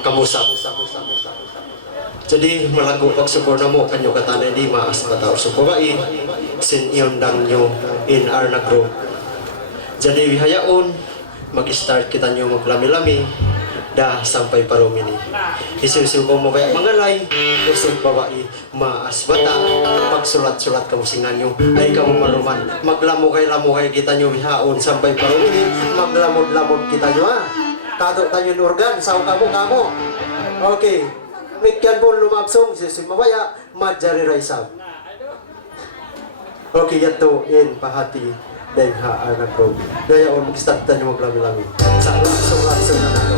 Kabusak. Jadi melagu pagsugod na mo kanyo katanay di maas na Tausug babae sin iyon dang nyo in ARNAH group. Jadi hayaon mag-start kita nyo maglami-lami dah sampai parumini. Isu-isu ko mo kaya mangalay usog babae maas bata pagsulat-sulat kamusingan nyo ay kamu maluman maglamukay-lamukay kita nyo haon sampai parumini maglamod-lamod kita nyo ha. Tato tayo yung organ sao kamo. Okay. Mikyan po lumabsong si mabaya majari raisab. Okay, yato in pahati dahil ARNAH group. Daya o mag-start tayo maglami-lami. Sa langsung na nato.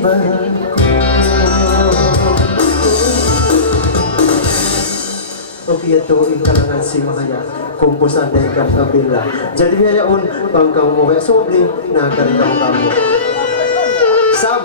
simbahan ko. Pagkiyatuin kalangan si Mahaya kung pusanday ka kabila. Jadi biyayaon, bangkang mo kaya sobli, nakarita mo kamo. Sam!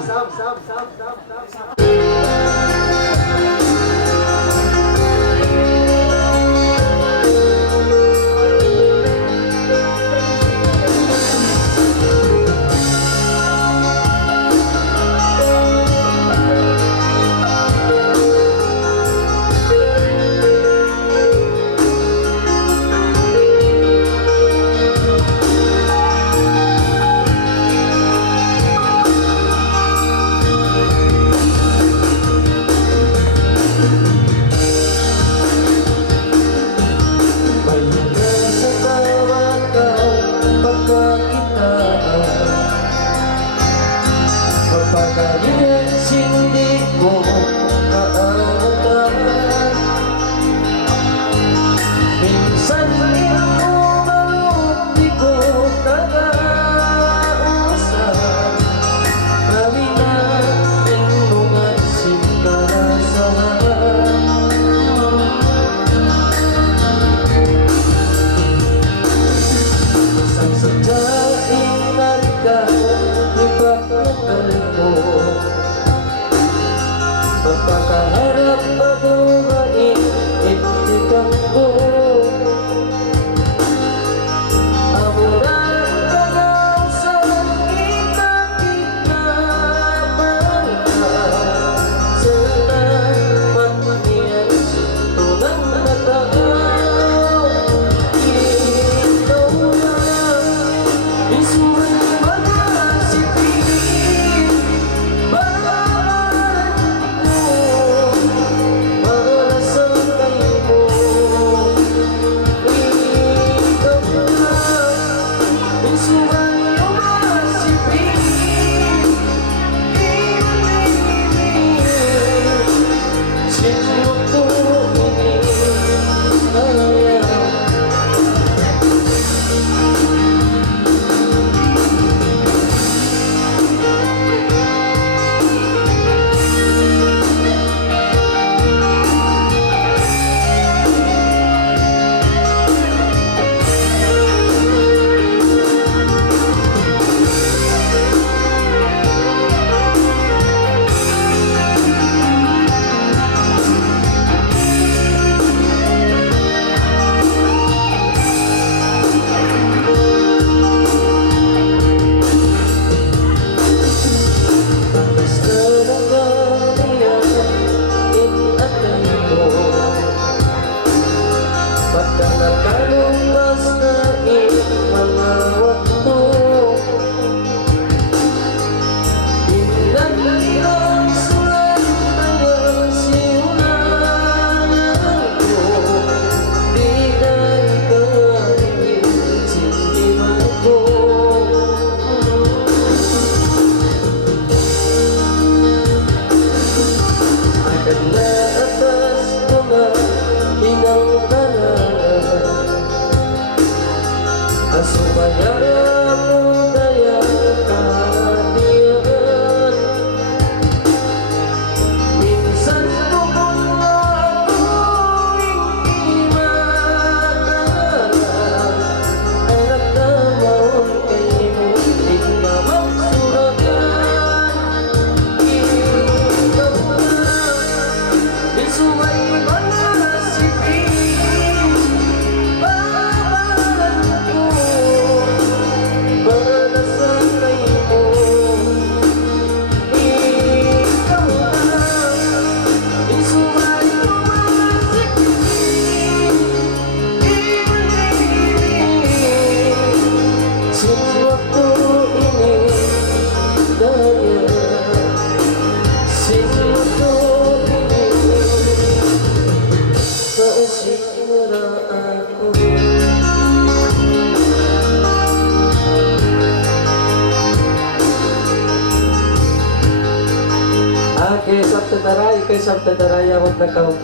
Kay Sabta Daraya wag na kao.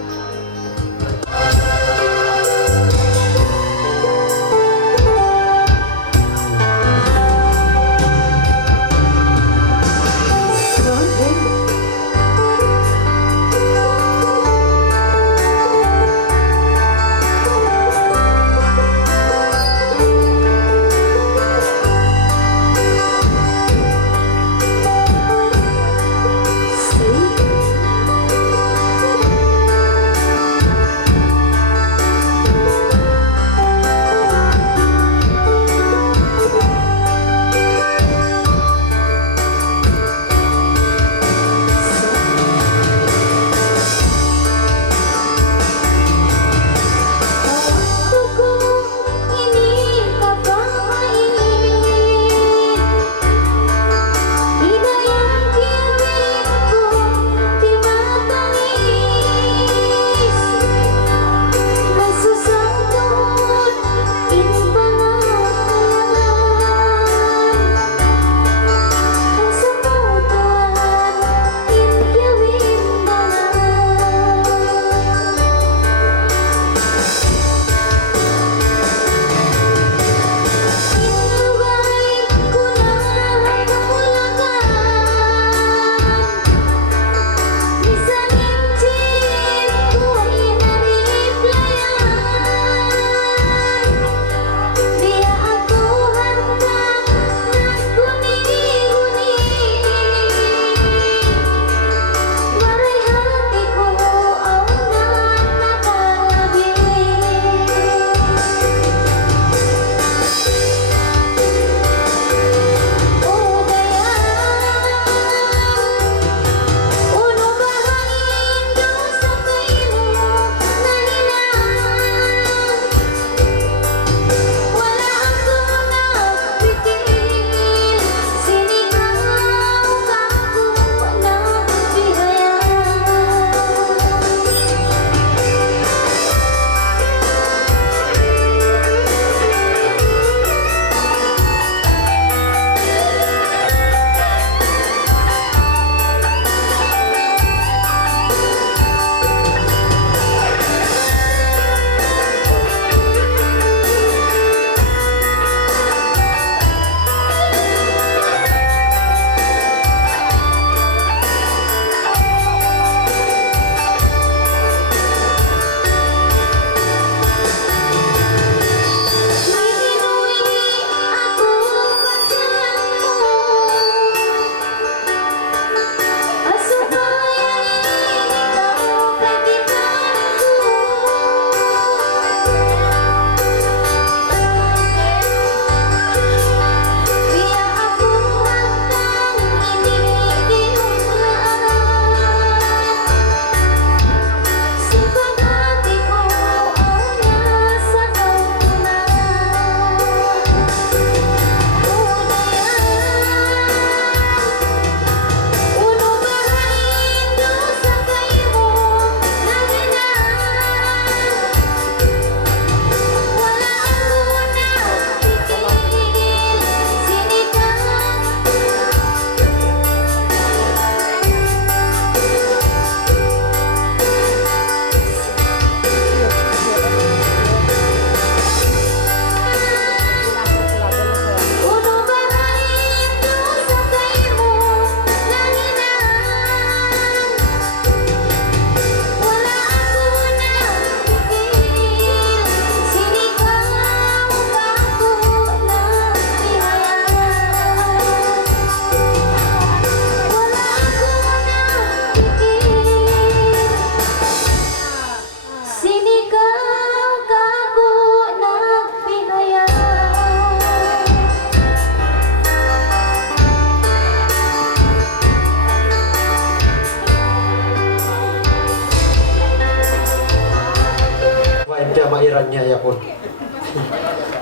Paliran niya yapon.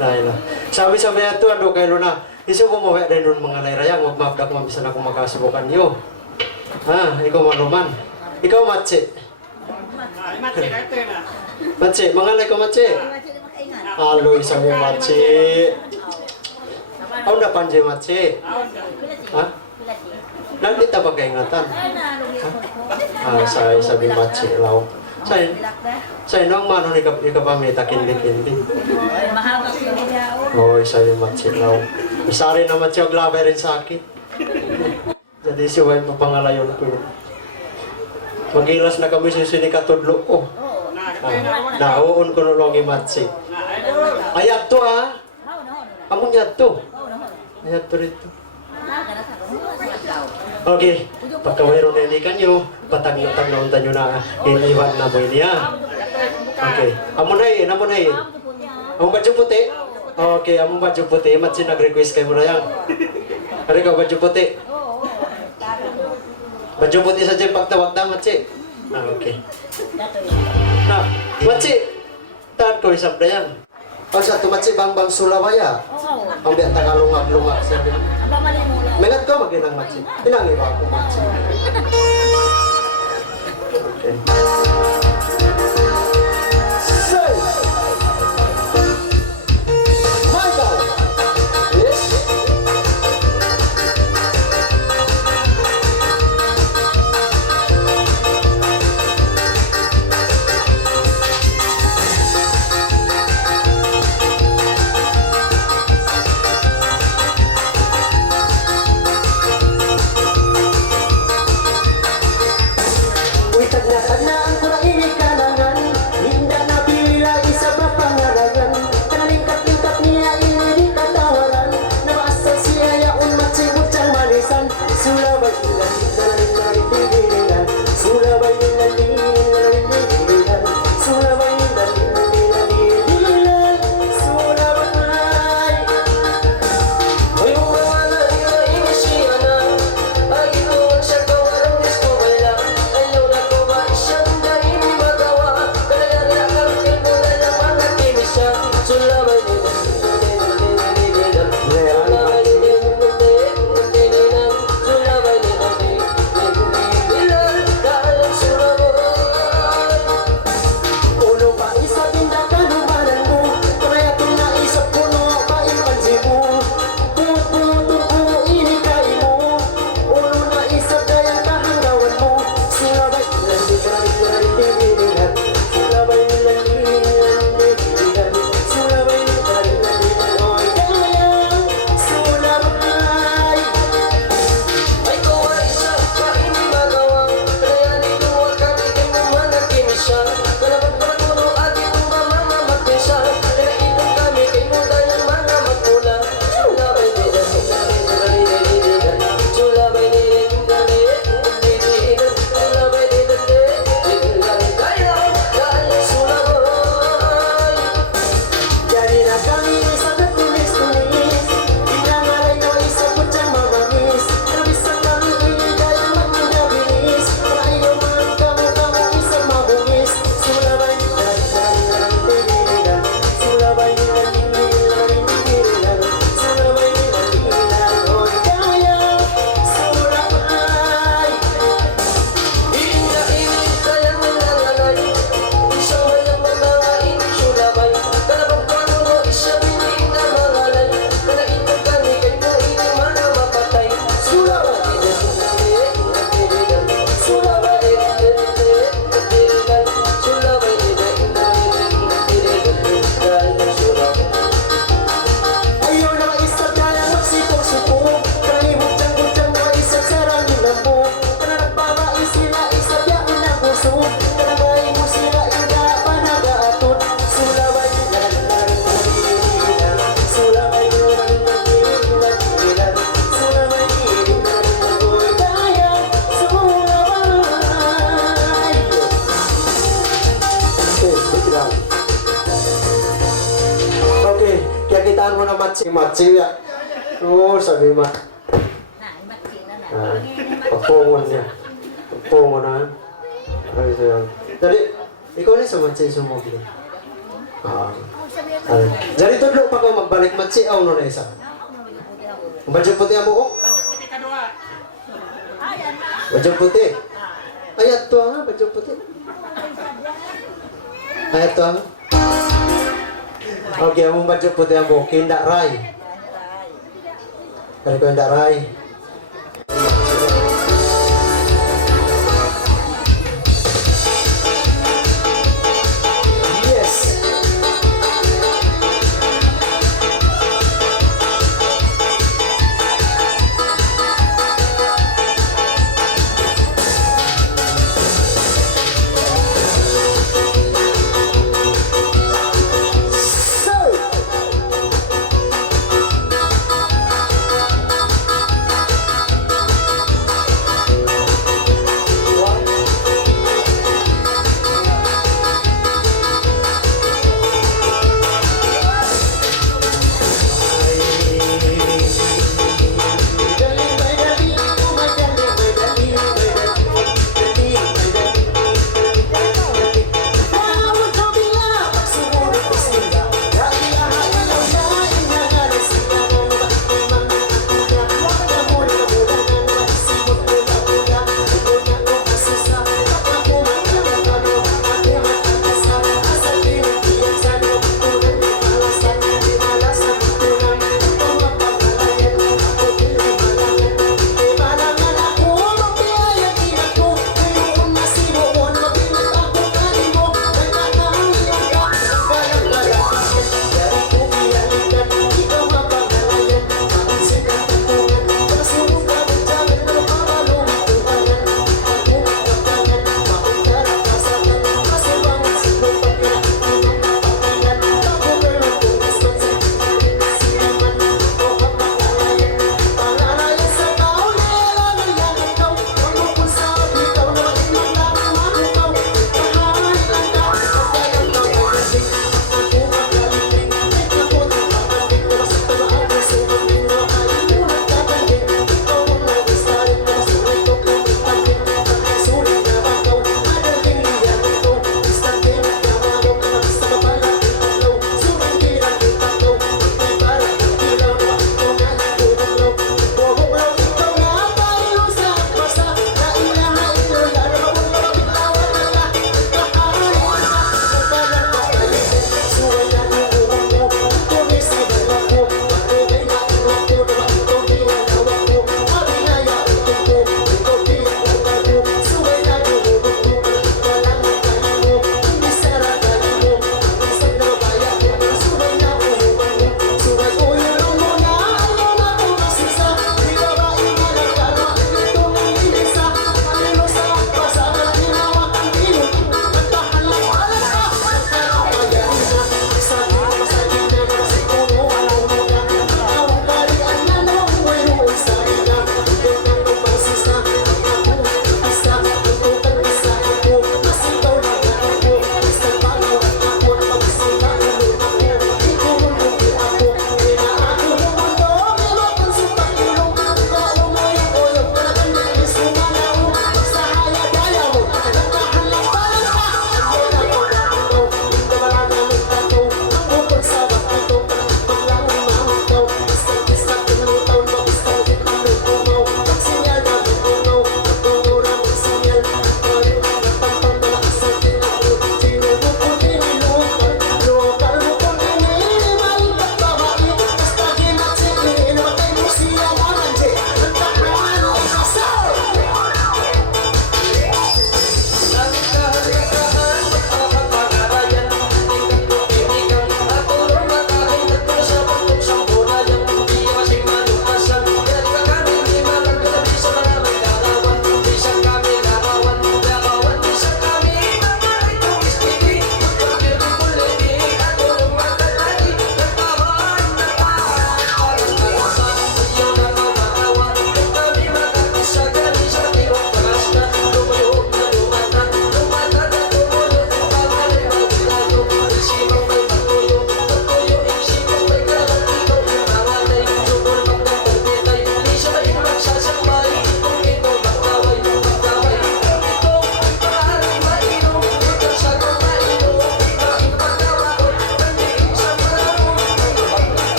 Dahil na. Sabi-sabi na ito, ando kayo na. Iso ko mawag rin nun mga layrayang, magmabdak mambisan ako makasubukan niyo. Ha, ikaw manuman. Ikaw matse. Matse, mga lay ko matse. Alo, isang yung matse. Ako na panjay matse. Ha? Nandita ba kaingatan? Sabi matse law. Say nang mano ni kapamita kindi-kindi. Oh, sabi matse law. Isari na matse og labay rin sa akin. Jadi si Wai mapangalayon ko yun. Magilas na kami susini katudlo ko. Nauon ko nulong imatsi. Ayat to ha? Among yat to. Ayat to rito. Okay, pagkawiro na hindi kanyo, patagno-tagnoon tanyo na iniwan na mo niya. Okay, amunay. Among badyo puti? Okay, among badyo puti. Matsi nag-request kayo mo na yan. Hari ka badyo puti? Badyo puti sa dyan pagtawag na, Matsi. Okay. Matsi, tahan ko isang na yan. Pagsa ito, Matsi, bang sulawaya. Ang biya tagalungag-lungag sa dyan. Mengat ka maginang Matsi. Pinangiba ako, Matsi. Okay. Say! My God! Yes? Tagnaan ko na inikalangan, hinda na bila isa ba pangaragan, kanalingkat-lingkat niya ini katawaran, nabasag siya yaon matsibot siyang malisan, sulabay ilan, sulabay ilan, sulabay ilan, sulabay. May umawala ito inisya na, agi ko ang siya kawalang gusto wala, ayaw na ko ba siyang dahil magawa, kaya nakakil mo na naman nakinis siya, sulabay nila, sulabay nila, sulabay nila, dahil sulabay. Ulo pa isa tindakan lumanan mo, kaya tunaisap ko no pa ipansin mo, tututupo inikay mo, ulo na isa dayang kahanggawan mo, sulabay sulabay ay kawa isa pa hindi magawa, kaya dito wag kami kay mumanakinis siya, kalaban pa kuno at itong mga magpisa, kaya itong kami kay mo dayang mga magmula, sulabay nila, sulabay nila, sulabay nila, kaya dahil sulabay. Jadi na kami isang tulis-tulis, pinangalay na isang kutsang mamamis, nabisang kami inigay ang magmagabilis, para iyo man kamu isang mabungis, sulabay nila, sulabay nila, sulabay nila, oy kaya sulabay. Iinda-init kayang nangangalay, isang mayang mga inisulabay, kalabang panuno isang hindi na mangalay, kanaitang kami kay mo ini mana mapatay, sulabay nila, sulabay nila, sulabay nila, ayaw na isa kaya magsipong-supong, kalimut-tiyang-kutyang na isa sarangin na po, kana nagbabae sila isa biyakin na puso, kana bahay mo sila ina panagaatot, sulabay nila, sulabay nila, sulabay nila, kaya sulabay. Okay, kaya kitaan mo na matsi ya. Oo, sabi ma. Pagpungon niya. Pagpungon na. Ay, sa'yo. Jadi, ikaw na sa matsi sumugli. Jadi tudlo pa ko magbalik matsiaw no na isa. Ang badyo puti mo ko? Badyo puti. Ayat to ha, badyo puti. Ayat to ha. Okay, ang badyo puti mo, kinda ray. Kali ko kinda ray.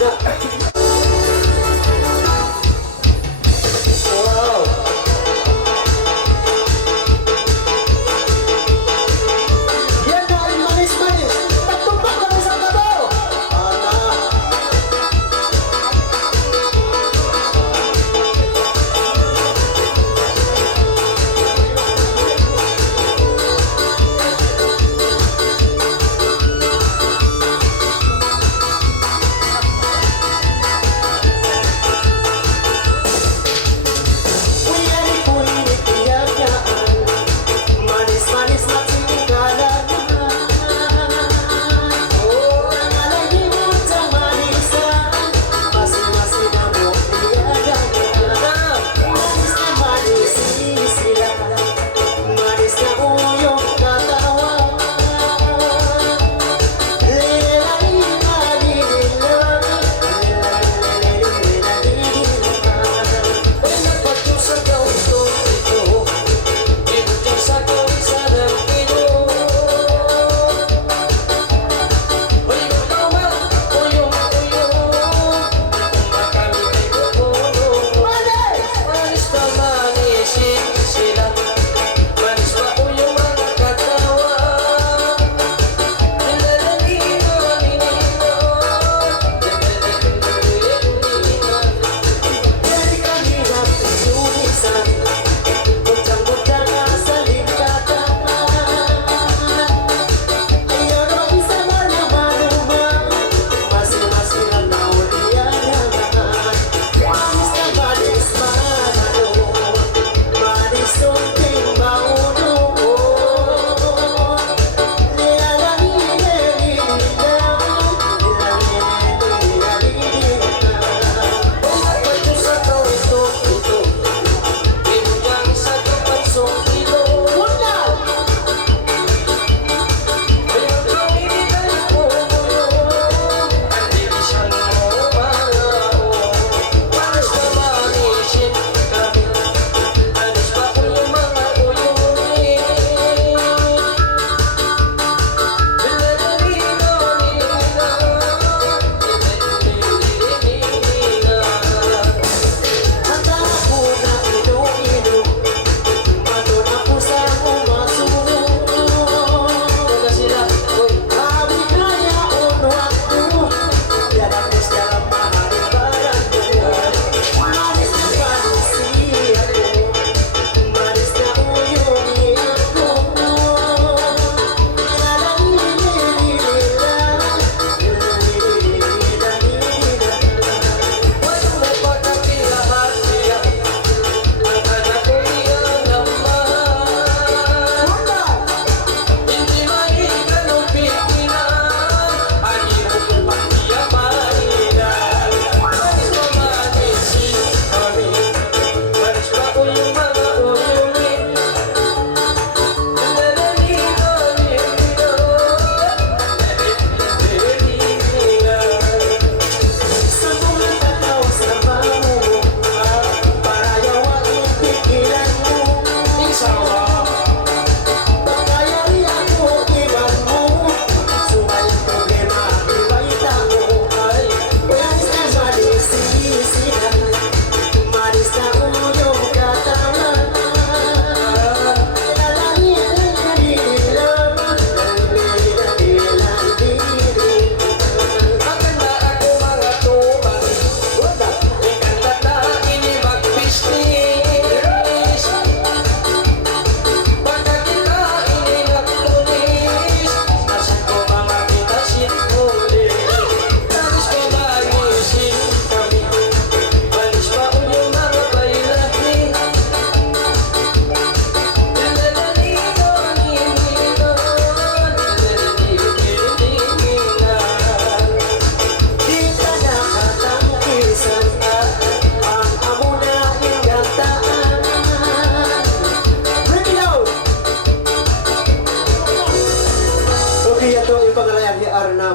happy na. Wow. Yan na ay manis-manis. Pagtumpak lang sa bato. Arnah.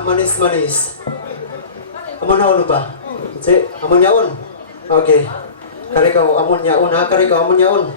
manis-manis. Amon haon ba? Si, amon yaon. Okay. Kari ka amon yaon ha, kari ka amon yaon.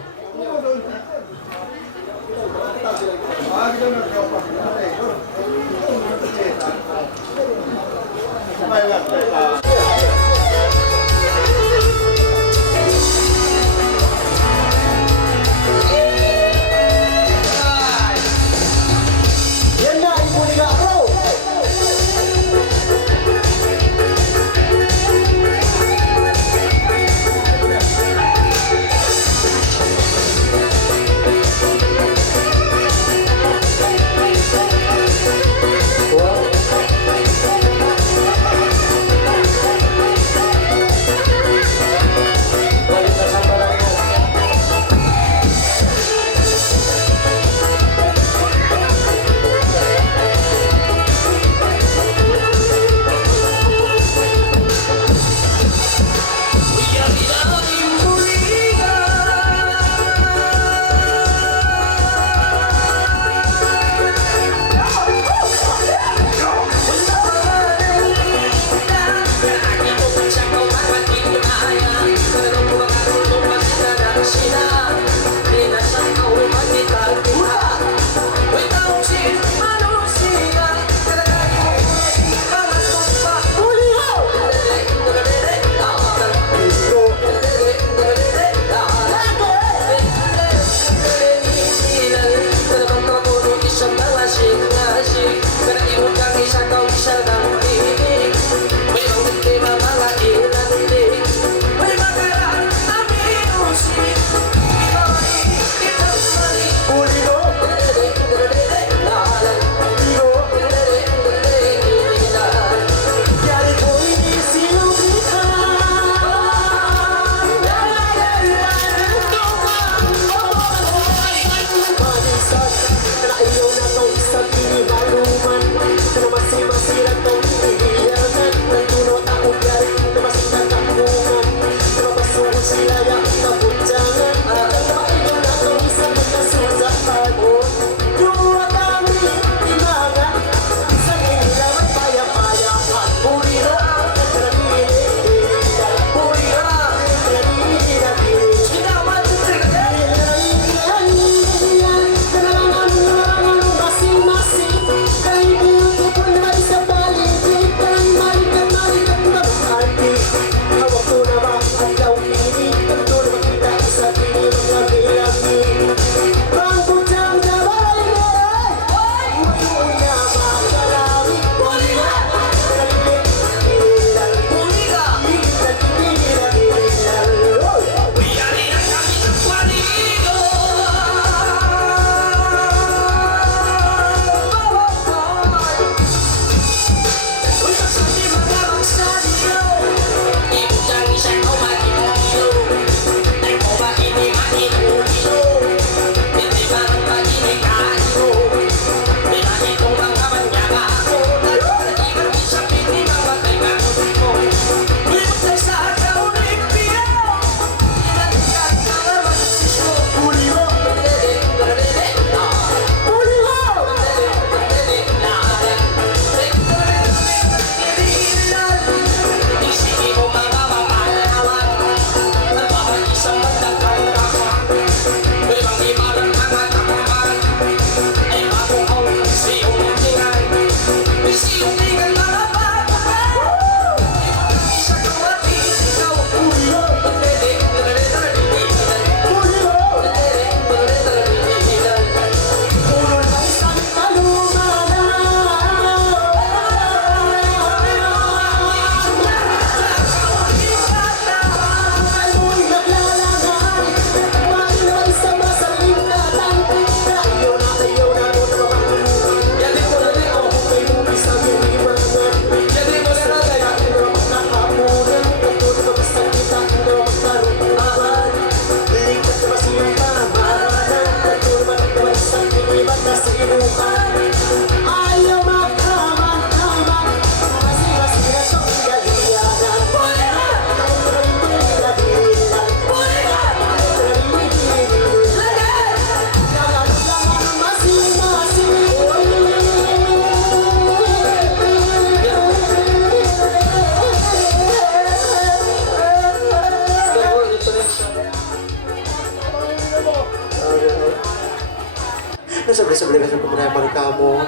Sabi sa kumaya balik mo.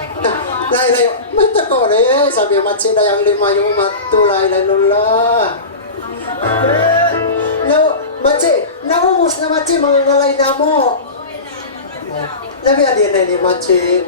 Laylay, mata ko rin. Sabi matsi na yung lima yung matu, laylay lula. No, matsi, nakumus na matsi, mga ngalay na mo. Labi adyan na ni matsi.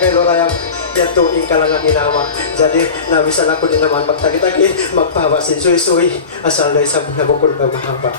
kay Lorayang yato ing kalangan inawa. Jadi nabisan ako din naman magtagi-tagi, magpahawa sin suy-suy, asal day sa nabukol na mahaba.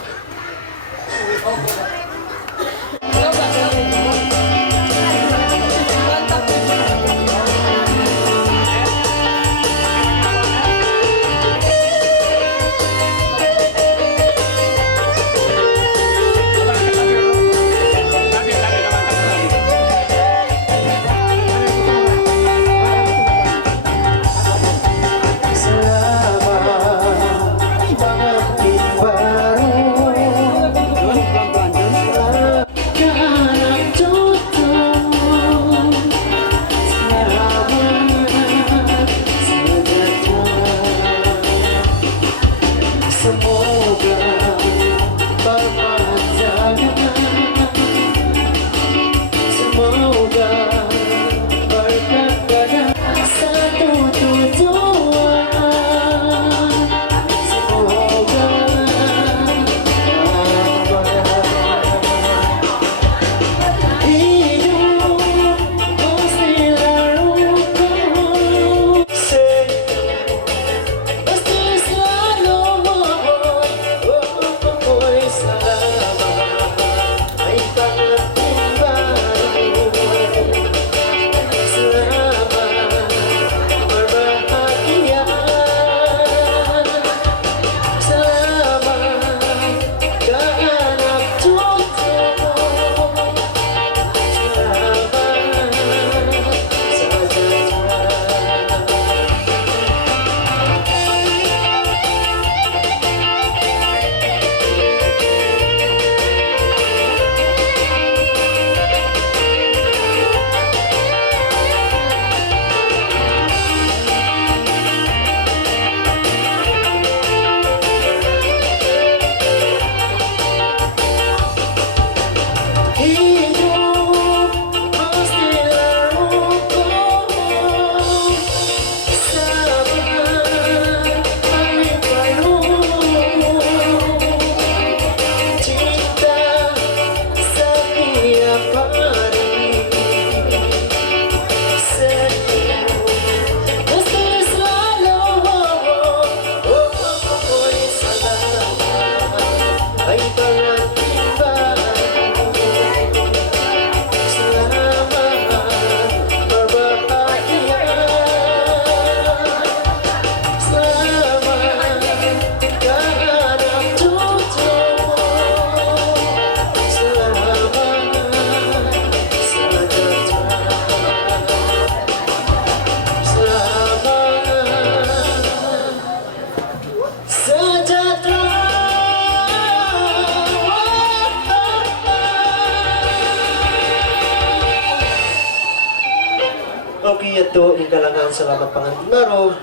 Okay, ito ang kalangan salamat pangantimaro.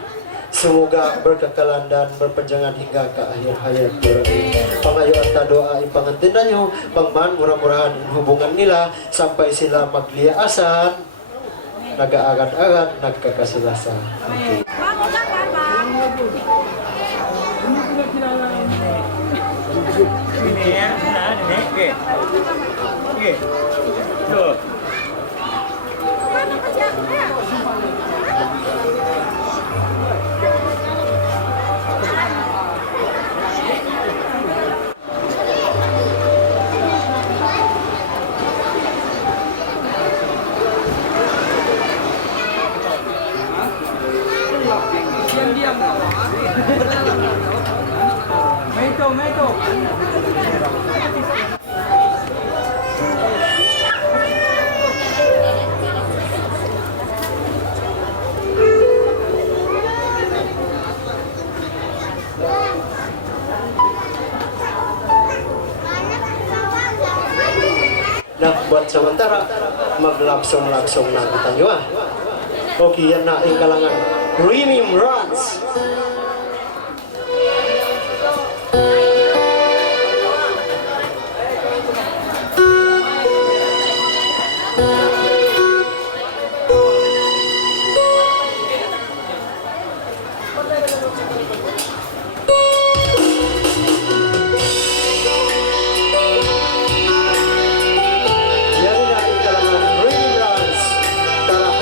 Sumuga berkakalandan berpanjangan hingga ke akhir hayat berani. Pangayo at doa ipangantinan nyo, pangman murah-murahan hubungan nila sampai sila magliaasan, nag-aagat-agat, nagkakasilasan. Okay. Meto. Nah, buat sementara maglaksong-laksong na kita nyo ah. Okay, yan na ang kalangan Remembrance. Yan na ang kalangan Remembrance. Tara,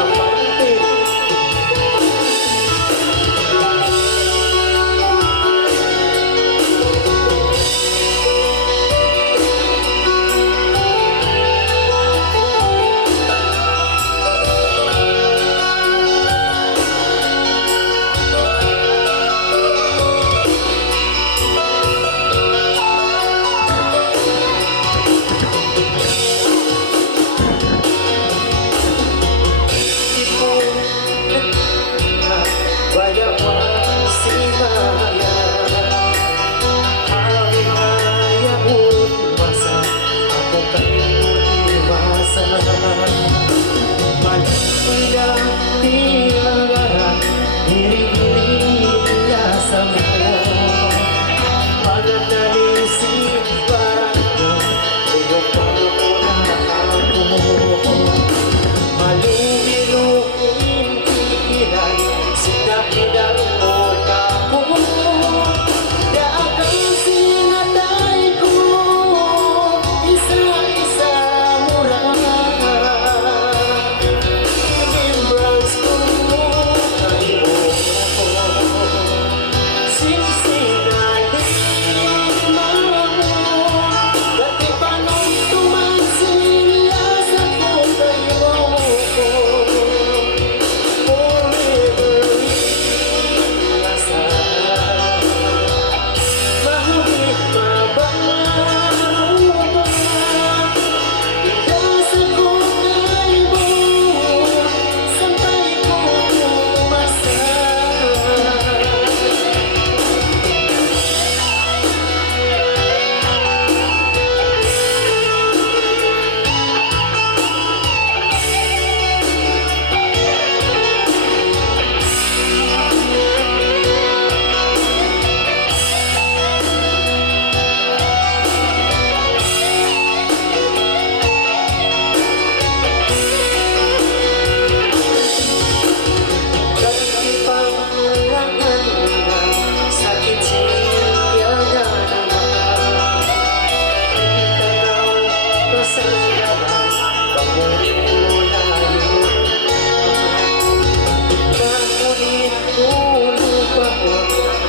Ngunit ulo pa ko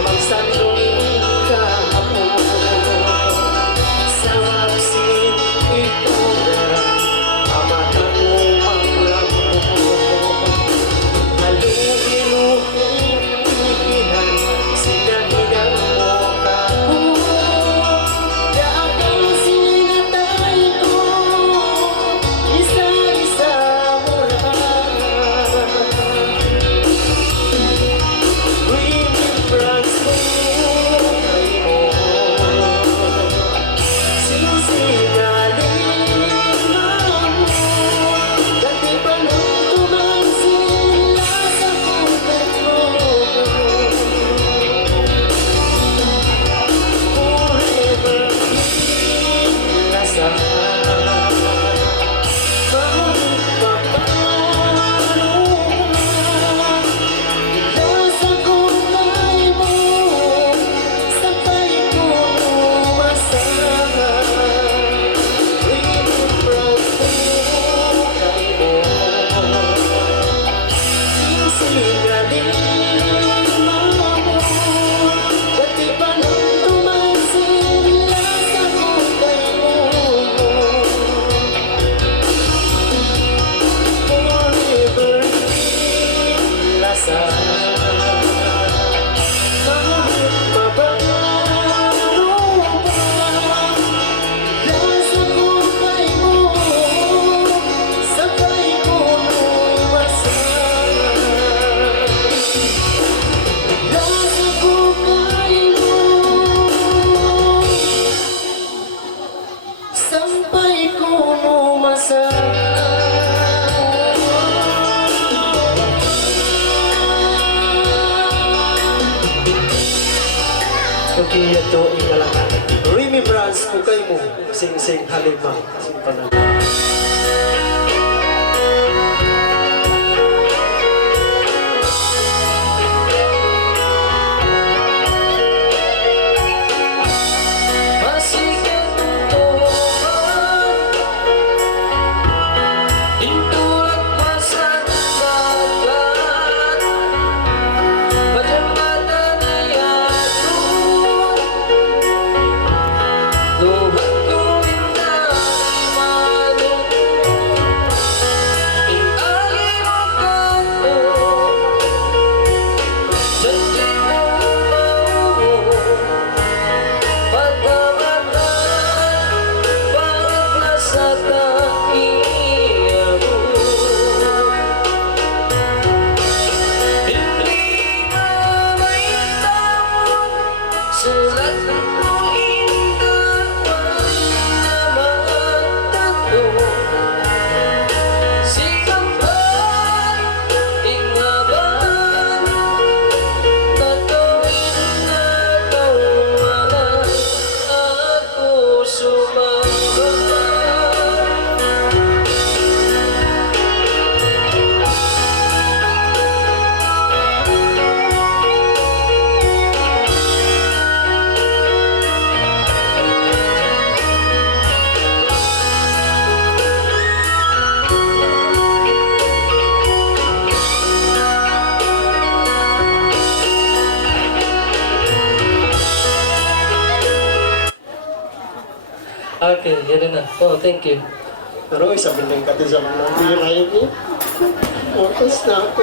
magsandungin ka ako. Sa absin ikaw na amatang umaklamo. Halungin-lunginan sinahigang mo ka ko. Daang sinatay ko isa-isa mo lang. Remembrance mo kayo. Sisingalin mo. Dati pa nung tumansin sa pugat mo. Forever nasa bawat papalo. Nasa kulay mo, sabay ko umasama. Remembrance mo kayo. Sisingalin mo. Dati pa nung tumansin sa kulay mo. Forever lasa kahit mabaro pa. Lasa kulay mo, sabay ko umasama. Lasa kulay mo, sabay ko umasama. Okay, ito ingalangan. Remembrance ko kayo mo. Sing-sing halima. Simpanan. Masikat to intulak masasagat pajambatan ayatu luhat ko inay malu ingali mo kanto janji mo mau pagkamatan bawat nasa tahiyamu. Hindi mamaitang sulat mo intawan na magtatlo. Sikampan, ingaban, tatawin na tawanan. Ako sumama. Okay, yan na. Oh, thank you. Pero isa bindang kati sa mga birayo niya. Otas na ako.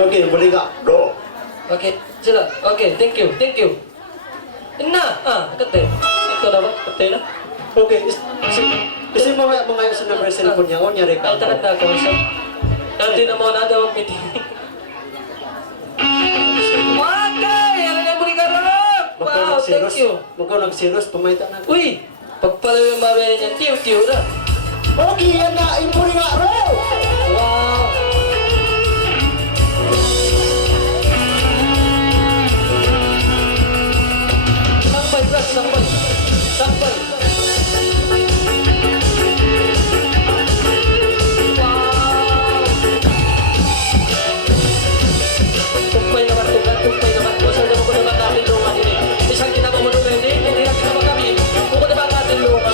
Okay, balik ka. Go! Okay, sila. Okay, thank you. Thank you. Na, kate. Ito na ba? Kate na? Okay, kasi mamaya mga yung sa number cellphone niya. O niya rin Ay, talag na ako. So, dati na mo na daw ang meeting. Okay, yan na muli ka rin. Wow, thank you. Magkao nagsiros, pamaitan na. Uy, pagpala yung mabaya niyan, tiyo-tiyo na. Okay, yan na. Impuri nga, bro! Wow. Sampay, Brad, sampay. Sampay. Wow. Tumpay naman, tumpay naman. Kung saan naman ko naman natin lungan ini. Isang kinapamanugan din, hindi na kinapag kami. Kung naman natin lungan.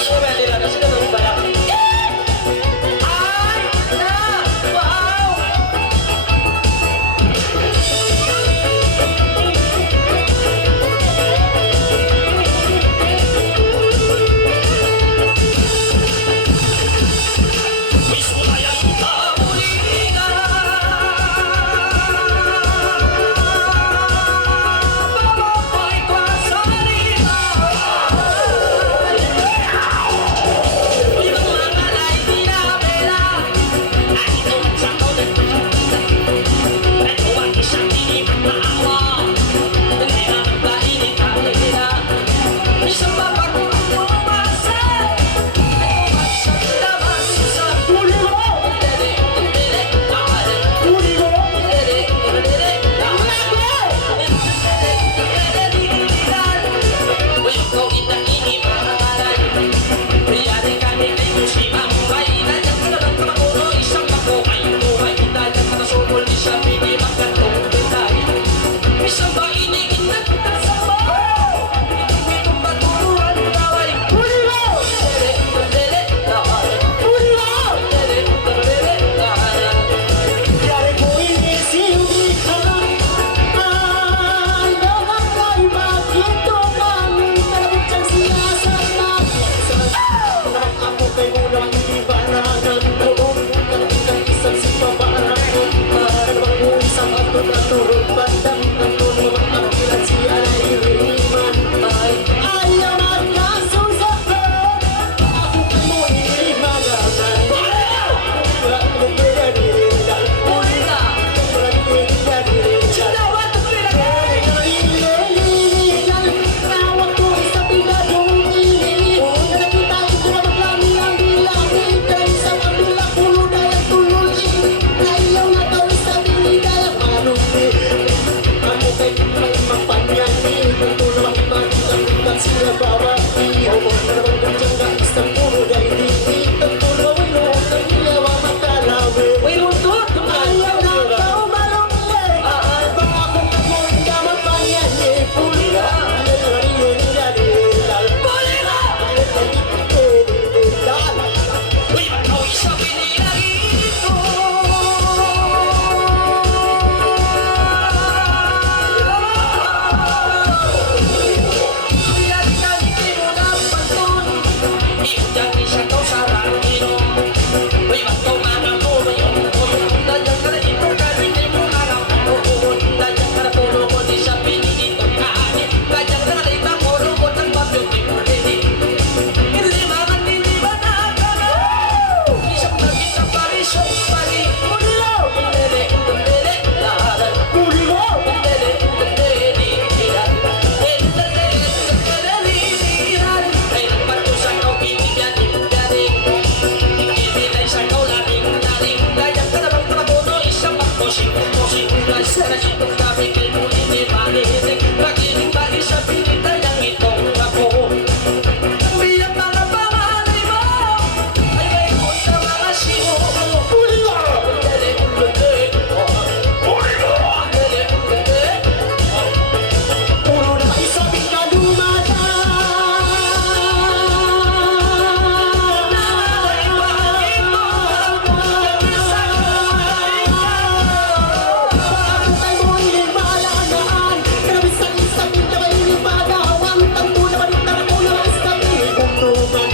tanungan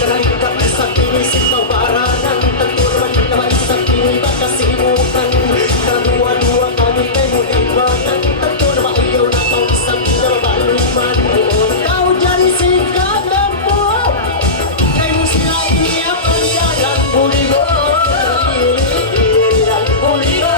Karalikat sa pinisip na baranan Tantunan naman sa piniba kasimukan Kalua-lua kami kay mulibangan Tantunan maayaw na kau sa pinabaluman Kau jadi singkatan po Kay mo sila iniyak ang yalan Buligo Buligo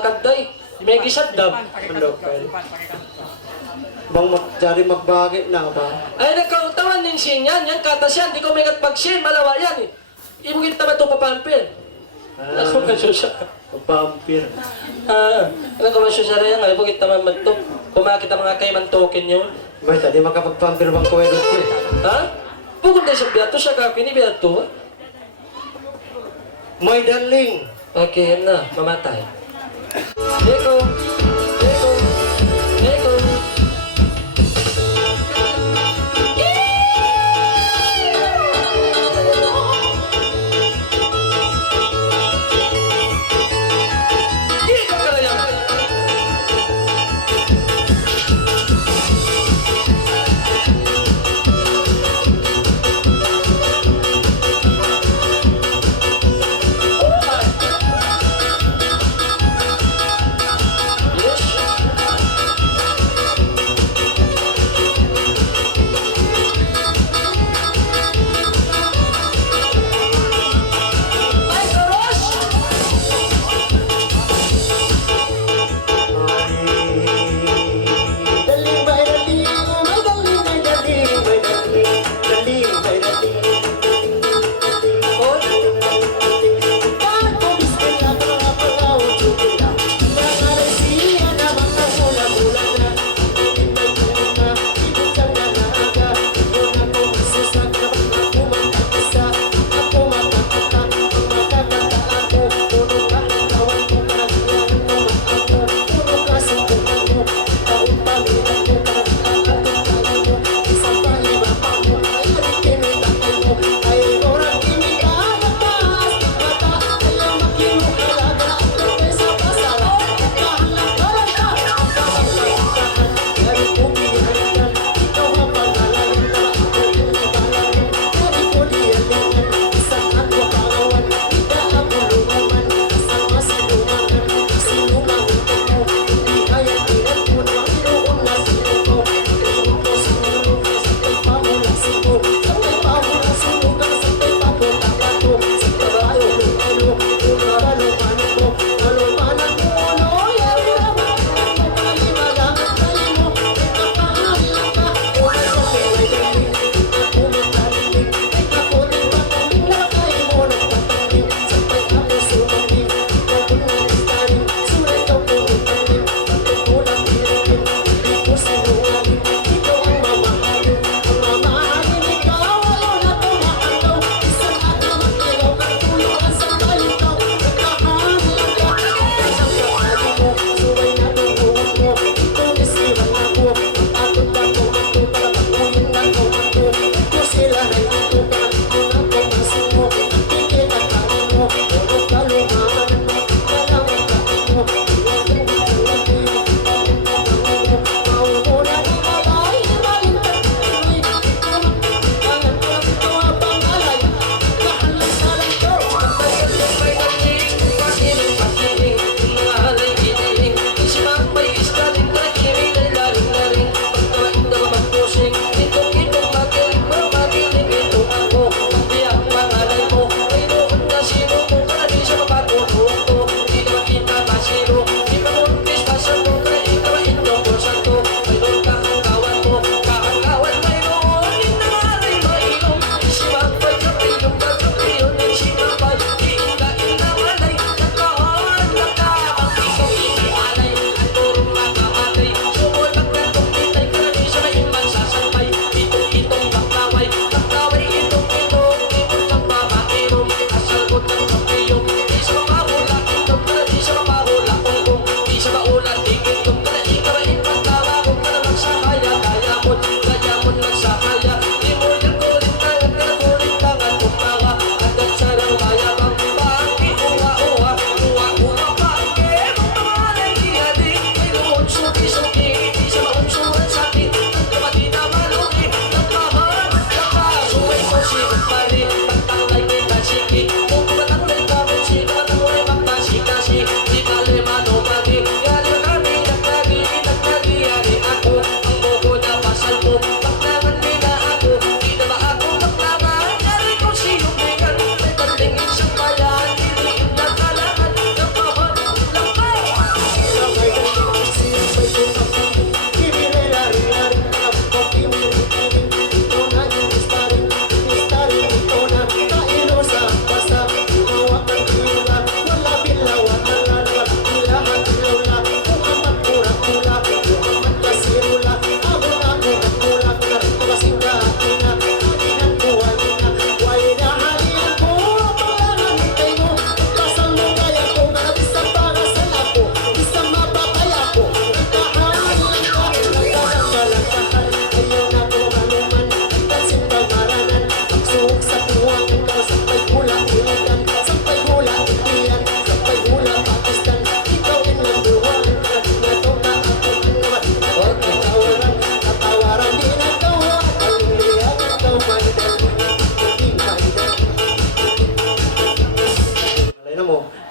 Kanday, may gisadam. Bang jari magbagi na ba? Ay, nagkautawan yung sin yan. Yan katas yan. Di ko may katpagsin. Malawa yan eh. Ibugin tama ito papampir. Ako ka siya. Papampir. Ano ka man siya yan? Ibugin tama man ito. Kumakita mga kayman token yun. May tadi makapagpampir bang kuwero ko eh. Ha? Bukod na siya biyato siya kakini biyato. My darling. Okay, yan na. Mamatay. Eko! Eko! Eko!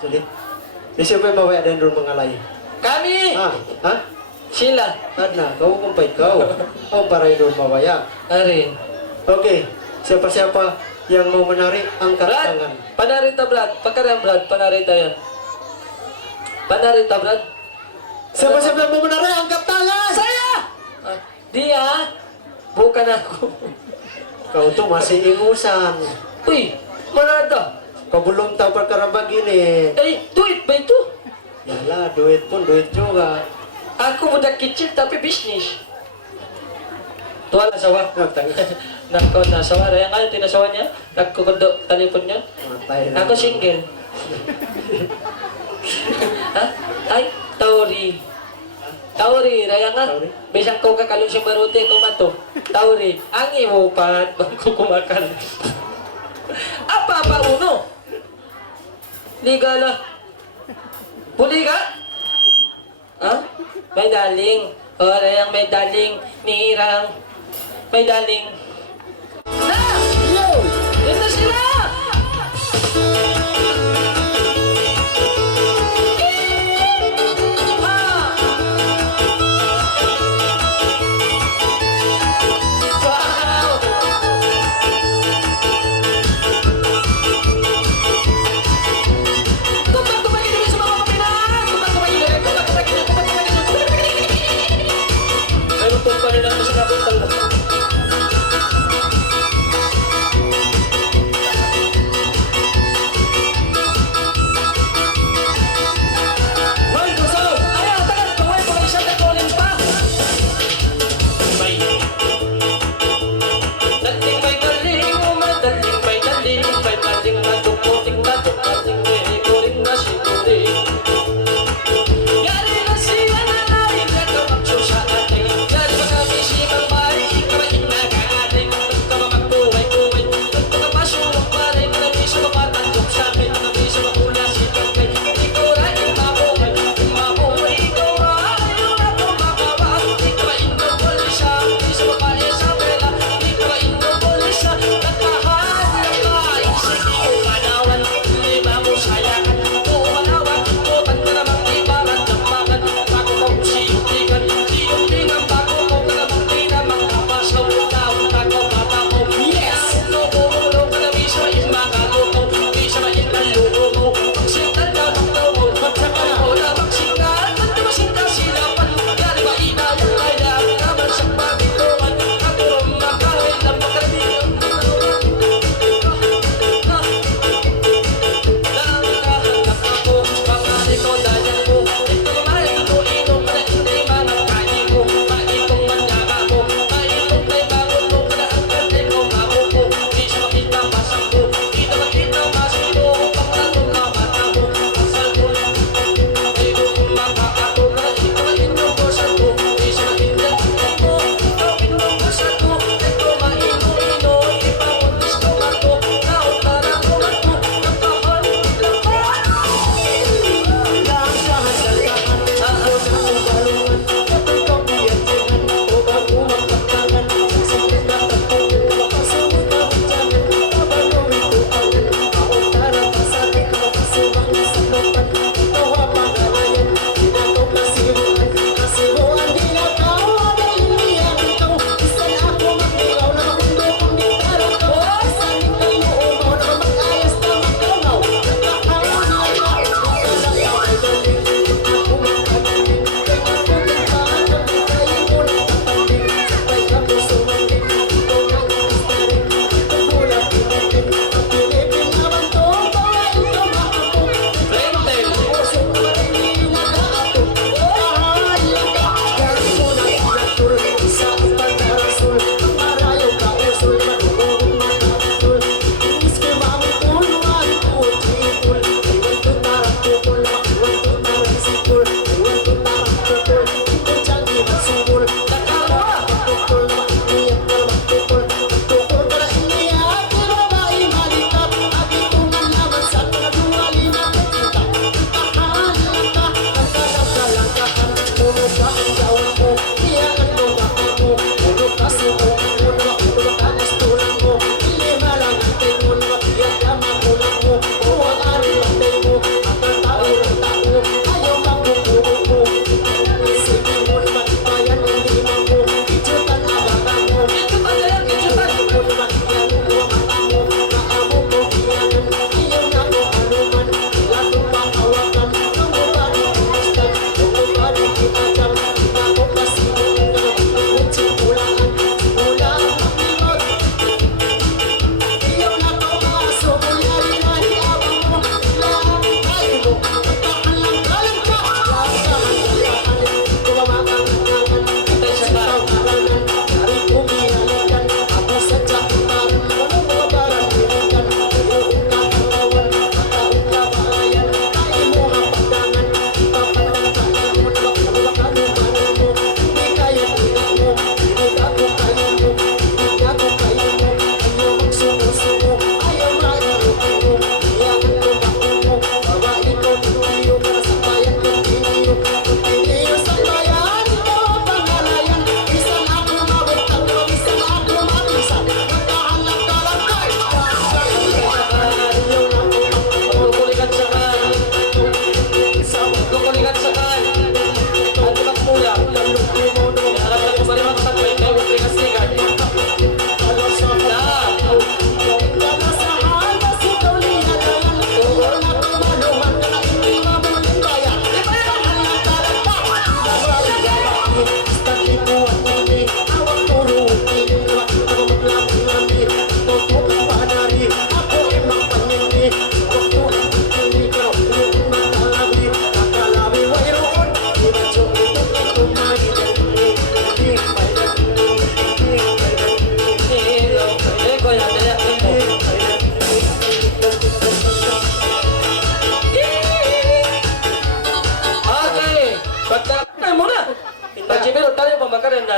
Hindi. Di siya pa mawaya din doon mga lay. Kami! Ha? Sila. Adna, kau kumpay kau. Kau paray doon mawaya. Ari. Okay. Siapa-siapa yang mau menari, angkat Brad! tangan. Panarita, Brad. Pagkarang, Brad. Panarita yan. Panarita, Brad. Siapa-siapa yang mau menari, angkat tangan. Saya! Dia. Bukan aku. Kau tuh masih ingusan. Uy, mana ada? Kau belum tahu perkara begini. Duit ba ito? Yalah, duit pun duit juga. Aku budak kecil tapi bisnis. Tuwala sawa. Nako na sawa. Yang ano tinasawa niya? Nagkukundo telepon niya. Matay na. Ako single. Ha? Ay, Tauri. Tauri, raya nga. Tauri? Bisang ko kakalong siyang baruti ko mato. Tauri, ang imo pat bangko kumakan. Apa uno? Liga na. Puli ka? Ha? May daling. O, rayang may daling. Nihirang. May daling. Na! Yo! Ito sila! Meron pong panilang sa kapitol.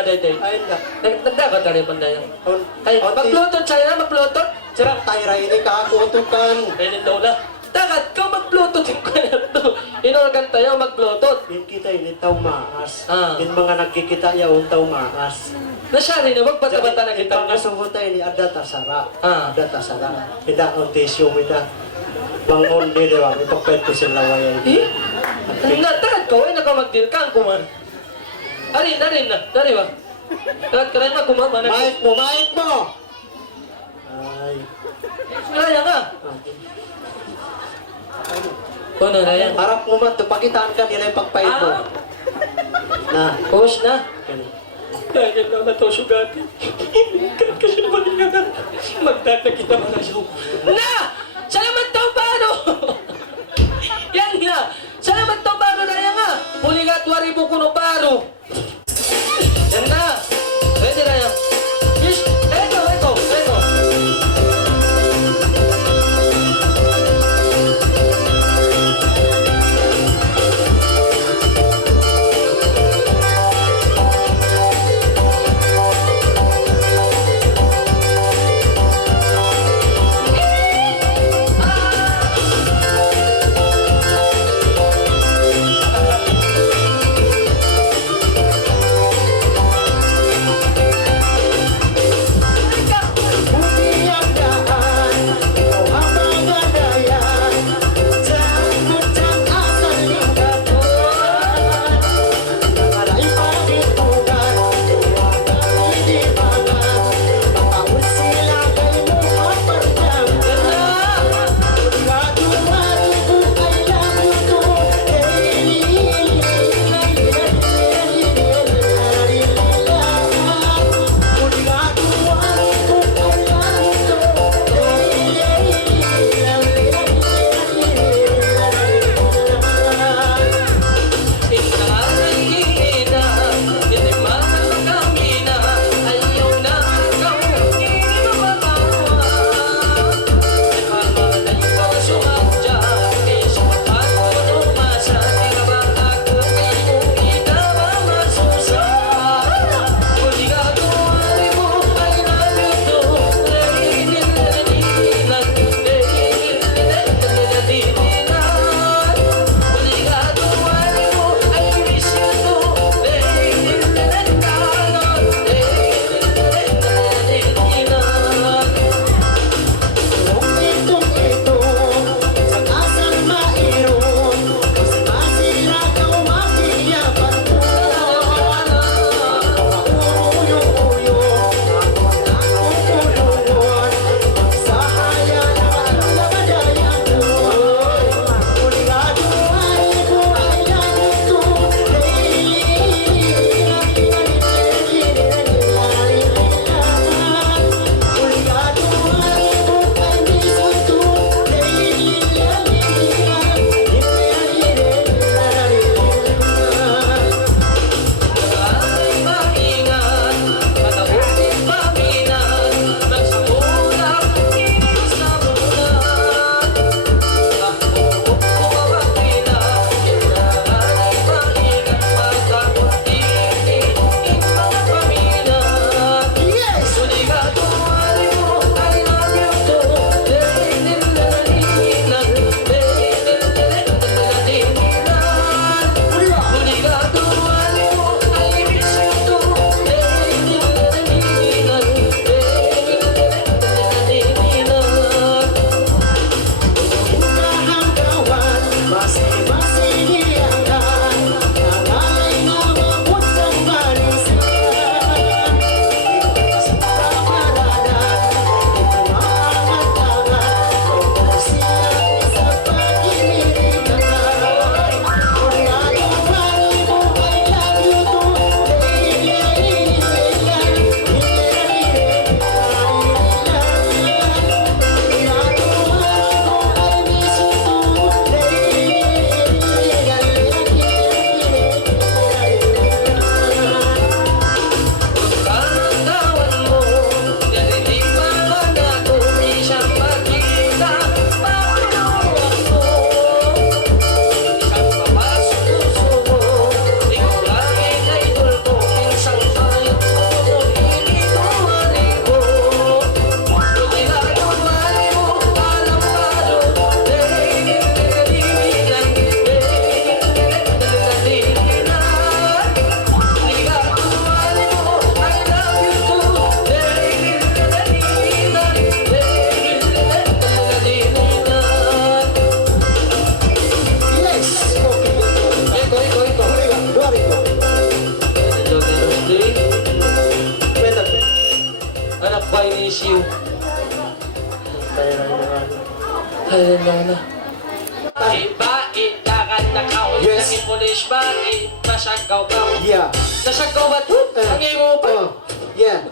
day. Ay, na. Nagdagat ka rin pandayan. Ay, On- mag-bluetooth sa'yo na, mag-bluetooth. Sira, Tayra ini kakutukan. ayun daw na. Dagat ka mag-bluetooth yung kaya to. Inorgan tayo mag-bluetooth. Din kita ini taw maas. Ah. Din mga nagkikita yaon taw maas. Nasyari na, magbata-bata na kita Kita niyo. kasungkot ini ada tasara. Ah. Ada tasara. Tidak on tisyo mida. Bangon di dewa. Ipapet ko sila waya. Eh? Dagat ka, ay nakamagdil ka ang kuman. Arin na. Dari ba? Dagat ka rin magkuman. Mic mo. Ay. Raya nga. Ano, Raya? Harap mo man, pakitaan ka nila yung pagpahit mo. Ah, Na. push na. Ganun. Dahil na Tausug ate. Kahit kasi naman nga na. Magdata kita mga siya. Na! Salamat taong paro! Yan na! Salamat taong paro na yan nga! Puligat waribo kuno paro! Yan na! Ready na yan. Yes! Eto! Ay, na. Bae, dakan na kao. Yes. Naging pulis, bae, masagaw ka. Yeah. Nasagaw ba ito? Ang imo pa. Yeah.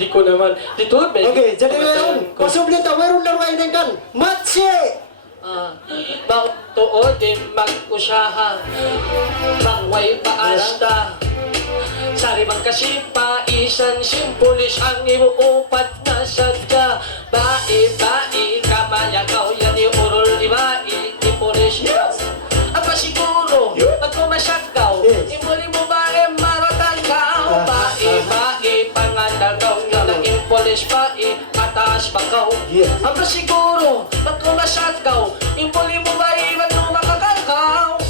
Di ko naman. Dito, ba? Okay, jadi ngayon, posible ta mayroon na kayo ng kan. Matche! Magtuod din mag-usaha. Mangway paasta. Sari mang kasipa, isan simpulis ang imuupat na sadya. Bae, kamayagaw, yan iurol ni bae, ipulis. Apa siguro, magkumasyagaw, imuli mo bae, maratan ka. Bae, pangandagaw, yan ang impulis bae, mataas pakaw. Apa siguro, magkumasyagaw, imuli mo bae, magkumakagagaw.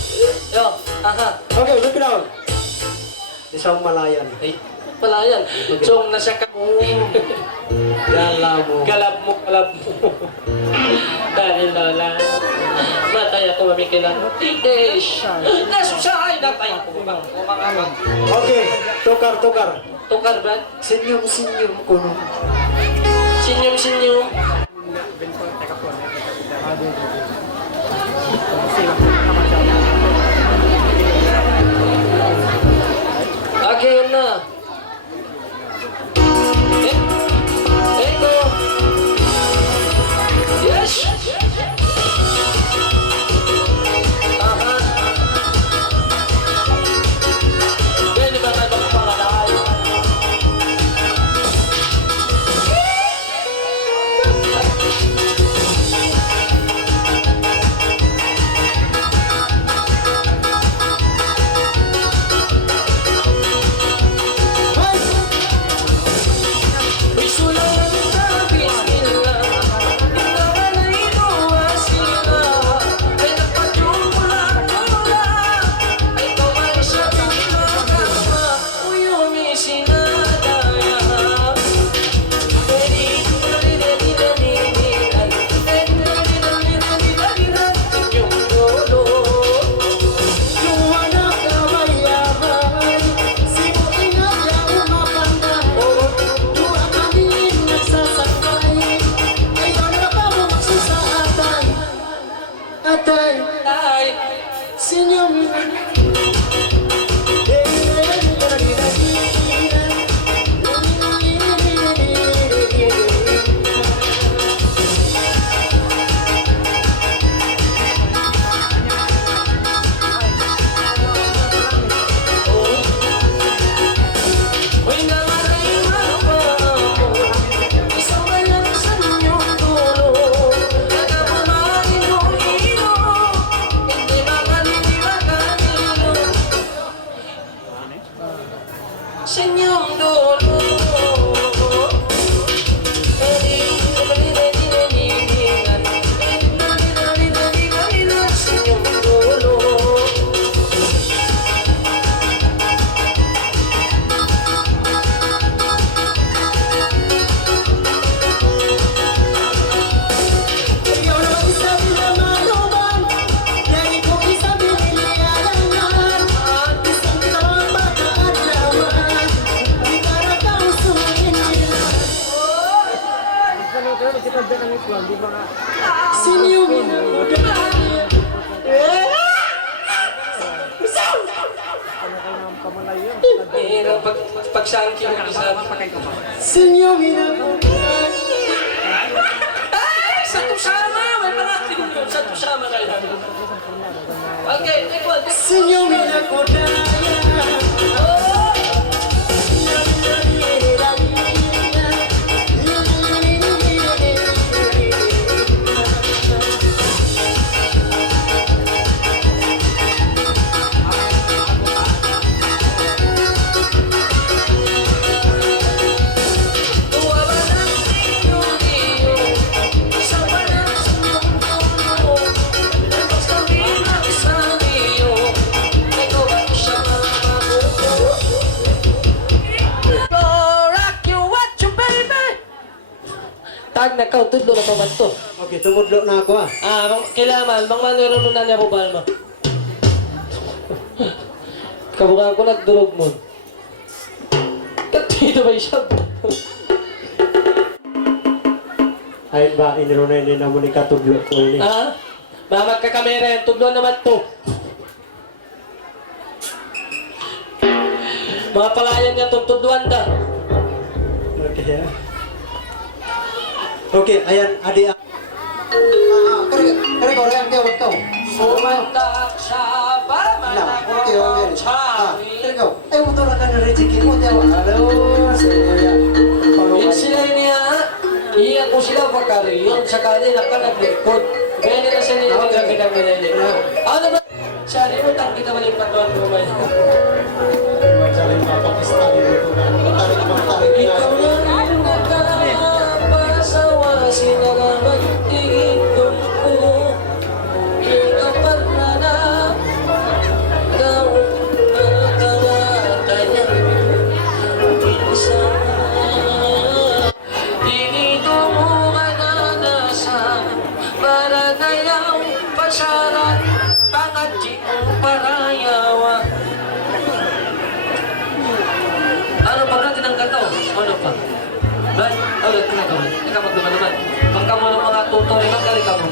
Yo, aha. Okay, look it out. Isang malayan. Ay, palayan. So, nasa ka mo. Galab mo. Galab mo. Dahil lola. Mataya ko mamikilan. Tides. Nasusay na tayo. Okay, tukar. Tukar ba? Sinyum kuno. Sinyum. Again na. Ego. Yes. Aha. Pwede ba kayo magpangalay? Pagsangkin ng isa. Ay! Satu sama! May mga tinunod. Satu sama kayo. Okay, equal. Senyumina ko Tag na ka, tudlo na pa to. Okay, tumudlo na ako ah. Kailangan, manero na niya po balma. Kabukan ko nagdurog mo. Katito ba siya? Ay ba, inirunay ni na mo ni katudlo ko ni. Ha? Mamag ka kamera yan, tudlo naman to. Mga palayan nga itong tudluan da. Okay, okay, ayan, adi. Kare ko, rehan kayo, wag ka. Sumantak sa pamanakot sa Ay, mo na ka na rejeki mo, tiyaw. Halo, saya. Yung sila niya, iya ko sila pagkariyon sa kanila ka naglikod. Kaya nila sa nila nagkakita nila. Ano ba? Sari mo, tang kita maling patuan ko ba? Ikaw yung nagkapasawa, sinalamat tingin ko. Kapag na ikaw nakakataya, isa. Dinito mo mananasa para nayaw pasaran pangatsi mong parayawa. Ano pa ka tinanggal to? Ano pa? Right? Ulit ka na gawin. Ikaw magduman-duman. Pagka mo ng mga tutor, ikaw galing ka mo.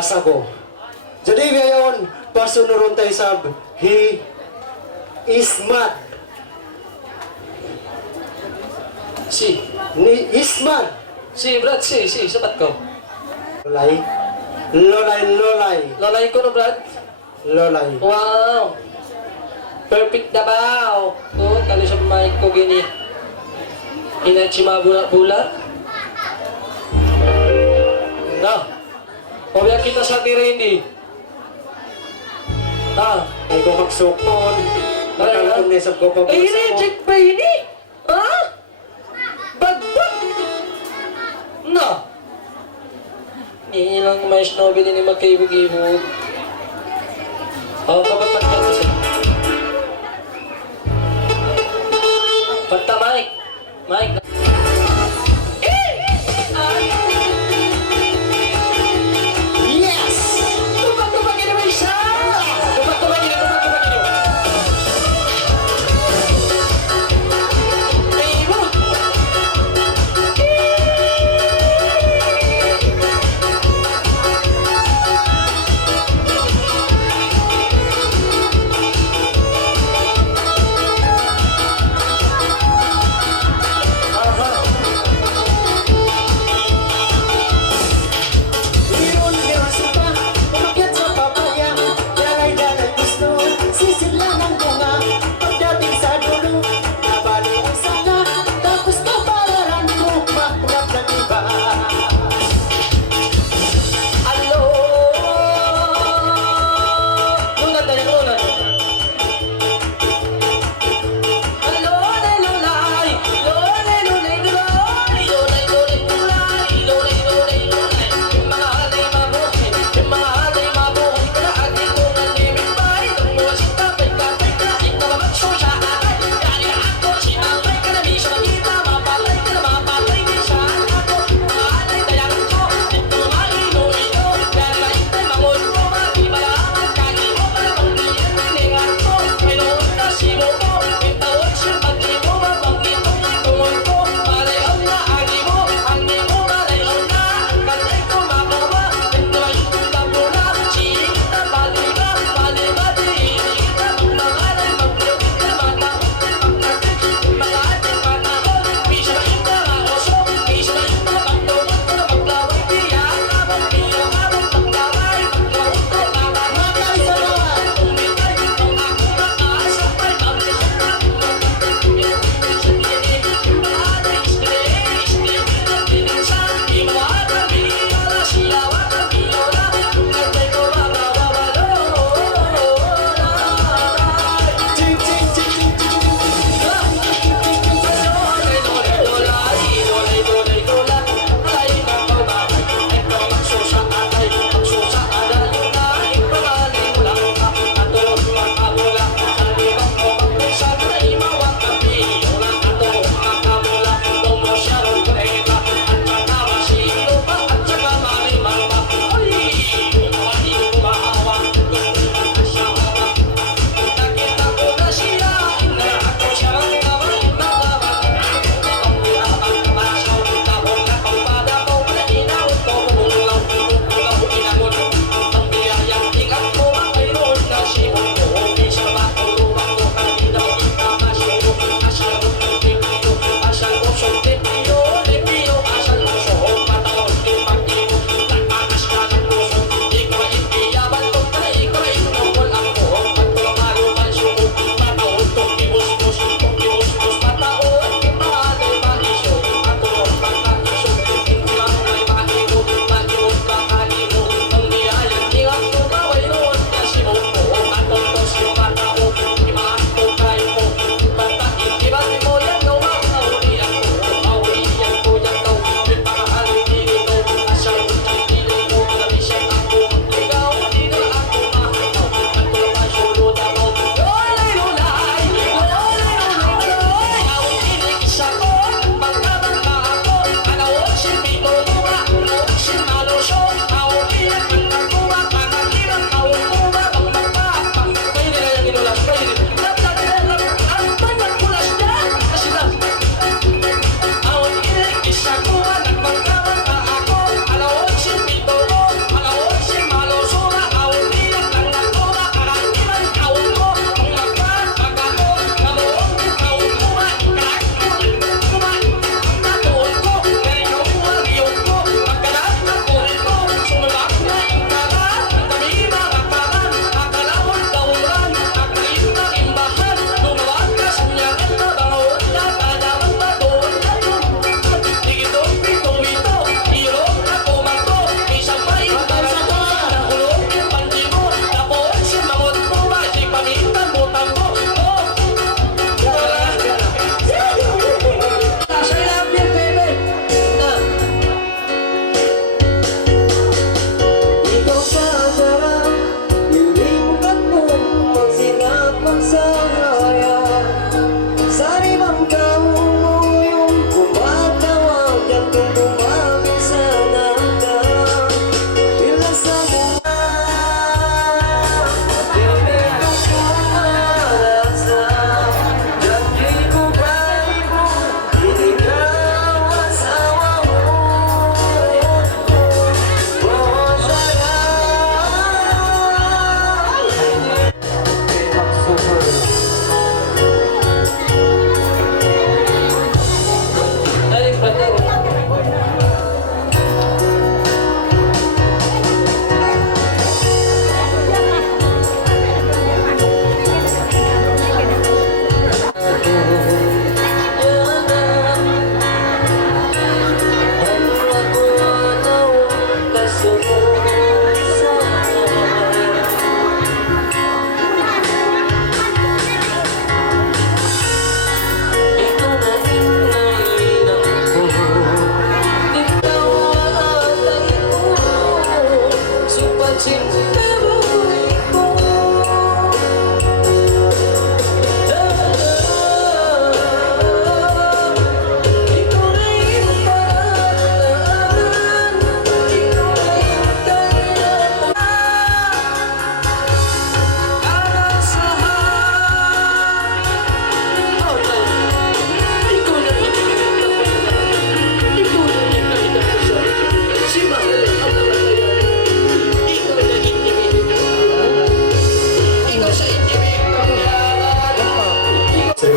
asa ko. Jadi ngayon, pasunuron tayo sa he is mad. Si. Is mad. Si, Brad, si. Sabat ko. Lolay. Lolay. Lalay ko no, Brad. Lolay. Wow. Perfect na ba? Good. Kali sa mic ko gini. Inachima bula-bula. Na. Pabiyak kita sa tira hindi. Ha? Ay ko magsukol. Makalakon na sa ko Eh, reject ba ini? Ha? Bagbag! Na. Ilang mais novel ini magkaibog-ibog. Babat ka siya. Pagta, Mike. Mike. Yes! Tumak ini naman siya! Tumak ini. Ayun!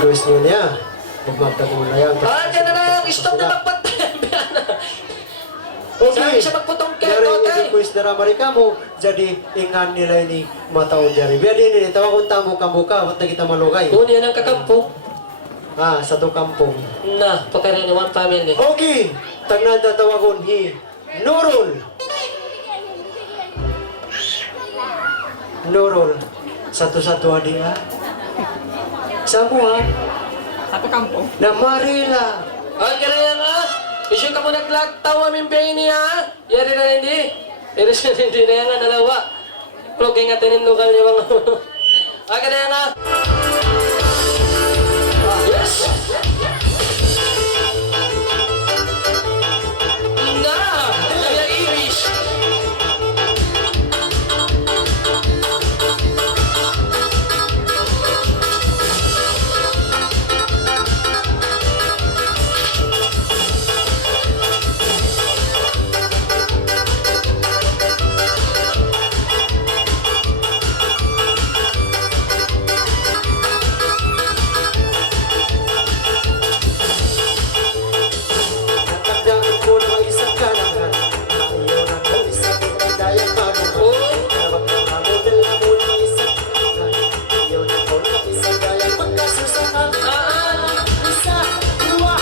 request nyo niya. Magmagtagong na yan. Diyan na lang. Stop na magpatay. Sabi Okay. siya magputong kayo, Dari tatay. i-request na ramari ka mo. Jadi ingan nila ni mataon dari. Biya din nila. Tawa kung tamo kambuka. Ba't na kita malugay? Una yan ang kakampong. Satu kampung. Na, pagkaroon ni one family. Okay. Tagnan tatawagon hi. Nurul. Nurul. Satu-satu adik ha. Semua. Satu kampung. Na Marila. Okay na yan ha. Isyo ka mo naglagtaw aming bayi niya. Yari na hindi. Pero siya hindi na yan nga dalawa. Pero kaya nga tinindukal niya mga okay na yan ha. Yes! Na! Kaya Irish! Natagdaan ko na isang kalangan. Ayaw na ko isang pinagdayang panuman. Tawag na mamudala mo na isang kalangan. Ayaw na ko na isang dayang pagkasusahan. Isa, dua,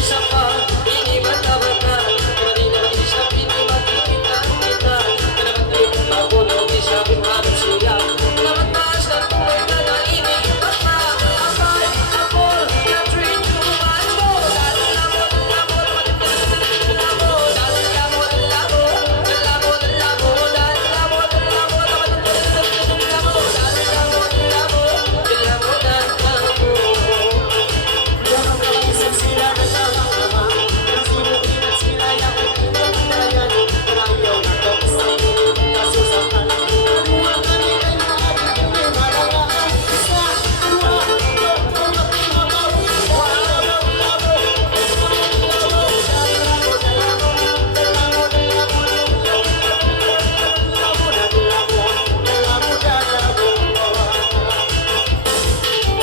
Isa pa, hindi bata-bata. Hindi naman isa, hindi makikita-kita. Dapat tayo magulo, isa pinanong siya. Dapat taas na tuloy na naibig. Basta, apal, apol, na treat you man mo. Lalo, labo, labo, labo, lalo, labo, labo, labo, labo, labo,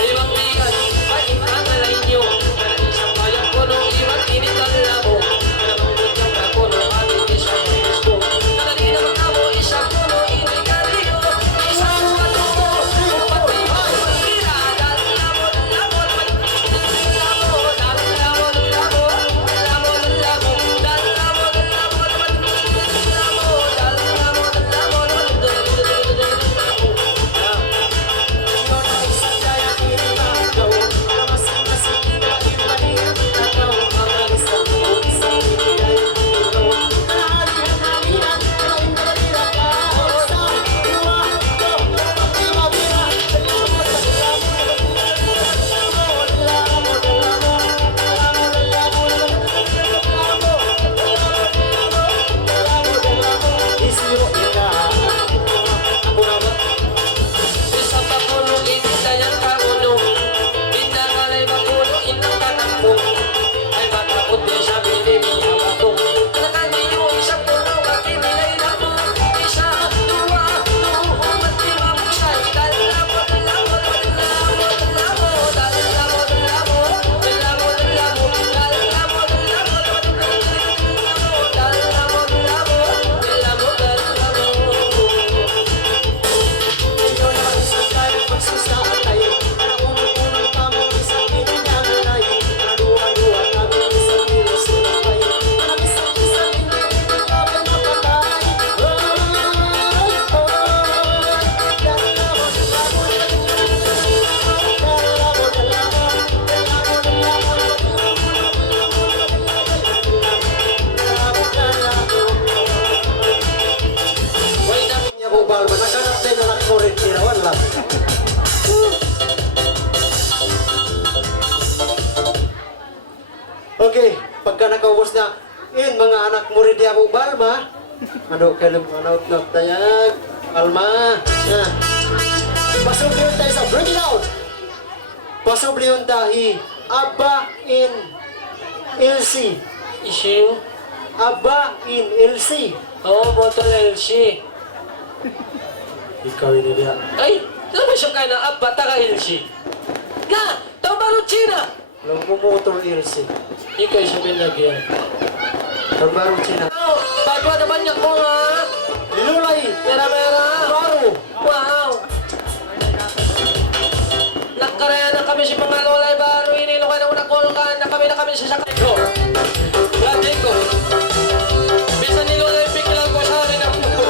Iwang bigat, paing angalay niyo. Isang bayang puno, iwang init ang labo. Pinamulot ng kapuno, ating isang gusto. Kanali naman ako, isang puno, hindi kaliyo. Isang patubo, upati mo, ira. Dahil labo, labo, labo, dahil labo, labo, labo, labo, dahil labo, labo, Isang papuno, itindayang kauno. Pindangalay mapuno, inang katampong. Ay matakot din siya, binibigyan batong. Nakaniyo, isang puno, kakimilay na po. Isa, dua, umat, lima, pusay. Dahil labo, labo, labo, labo, dahil labo, labo, labo, labo, dahil labo, labo, dahil labo, labo, labo. Why na Niya po balma. Naganap din anak ko rin tinawan lang. Okay, pagka nakaubos na, mga anak mo rin diya po balma. Ano kayo na tayag? Alma. Pasok yun tayo sa Bring It Out. Masubliyon tahi. Aba in LC. Issue. Aba in LC. Oo, botol LC. Ikaw ini dia. Ay, naman siya kayo na abba, taga LC. Na, taong China. Lang pumutol LC. Ikaw siya binagyan. Tambaro China. Ano, bago na banyak mo nga. Lulay. Mera-mera. Baro. Wow. Nakaraya na kami si mga lolay baro. Inilo ka na unang OLGAN. Na kami sa sakay ko. Gati ko. Bisa ni lolay pikilan ko sa akin ang mundo.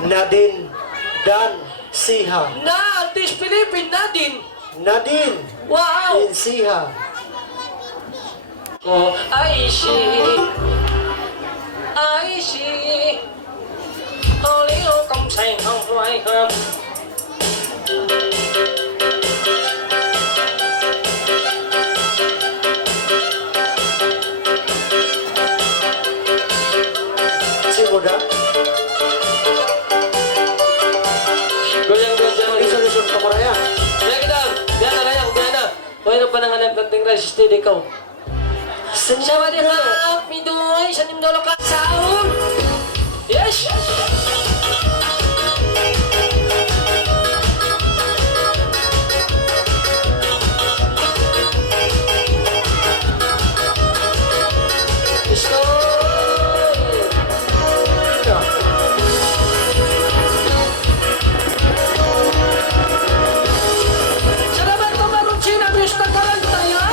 Nadine Dan Siha. Na, artist Philippine, Nadine. Nadine Wow! Din Siha. Ko ay si Ay, Si Buddha, goyang goyang. isun-isun ka mo raya. Biar kita, biar na raya, biar na. Mayroon pa nanganap ng tingray si Steady ko. Sama dia hap, midoy, sa nimdolo ka saon. Yes! Salamat po, Maruchin. Ang gusto ng karantay, ha?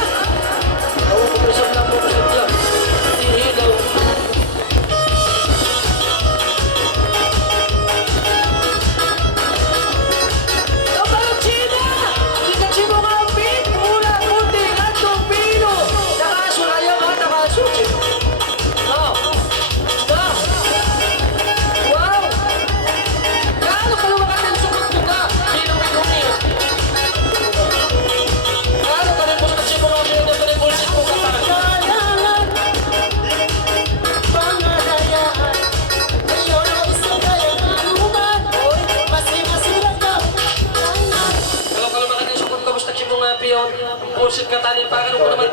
Ako, kumusap lang po sa dyan. Hihilaw. Ang Maruchin, ha? Ikatsi mo nga ang pin. Mula, puti, atong pino. Nakaso na yan, ha? Nakaso. Oh. Oh. Wow. Gaano ka lumakas ng sumunod ka? Pinumi-dumi. Gaano ka rin po sa kasi mga pinag na rin bullshit mo kapag. Kalau kalau makan yang sukun kamu stak sibong pion, bullshit ka tanin pa ko naman.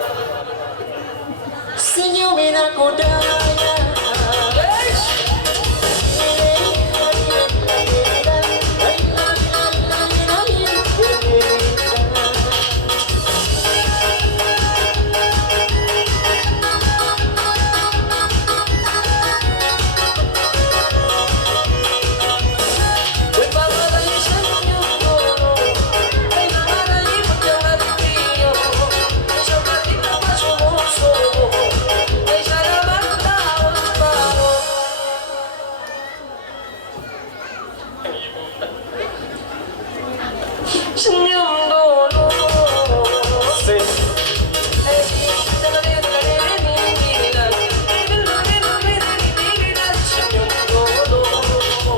Senyumin aku daya. Yes! May pangalay sa inyo ko, may nangalay pagyangat piyo, may sa matik na masumuso, may salamat taon paro. Senyum dulu. Senyum dulu.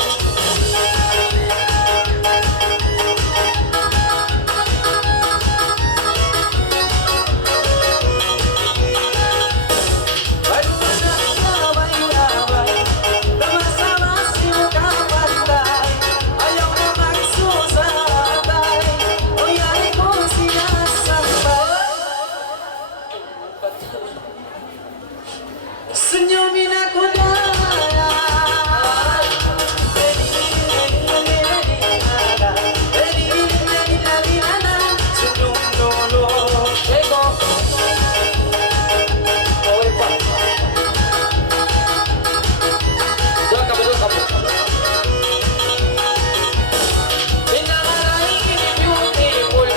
Senyumin aku daya. Senyum dulu. Eko. Oy pa. Doon ka ba, doon ka ba? Pinangaray ni beautiful,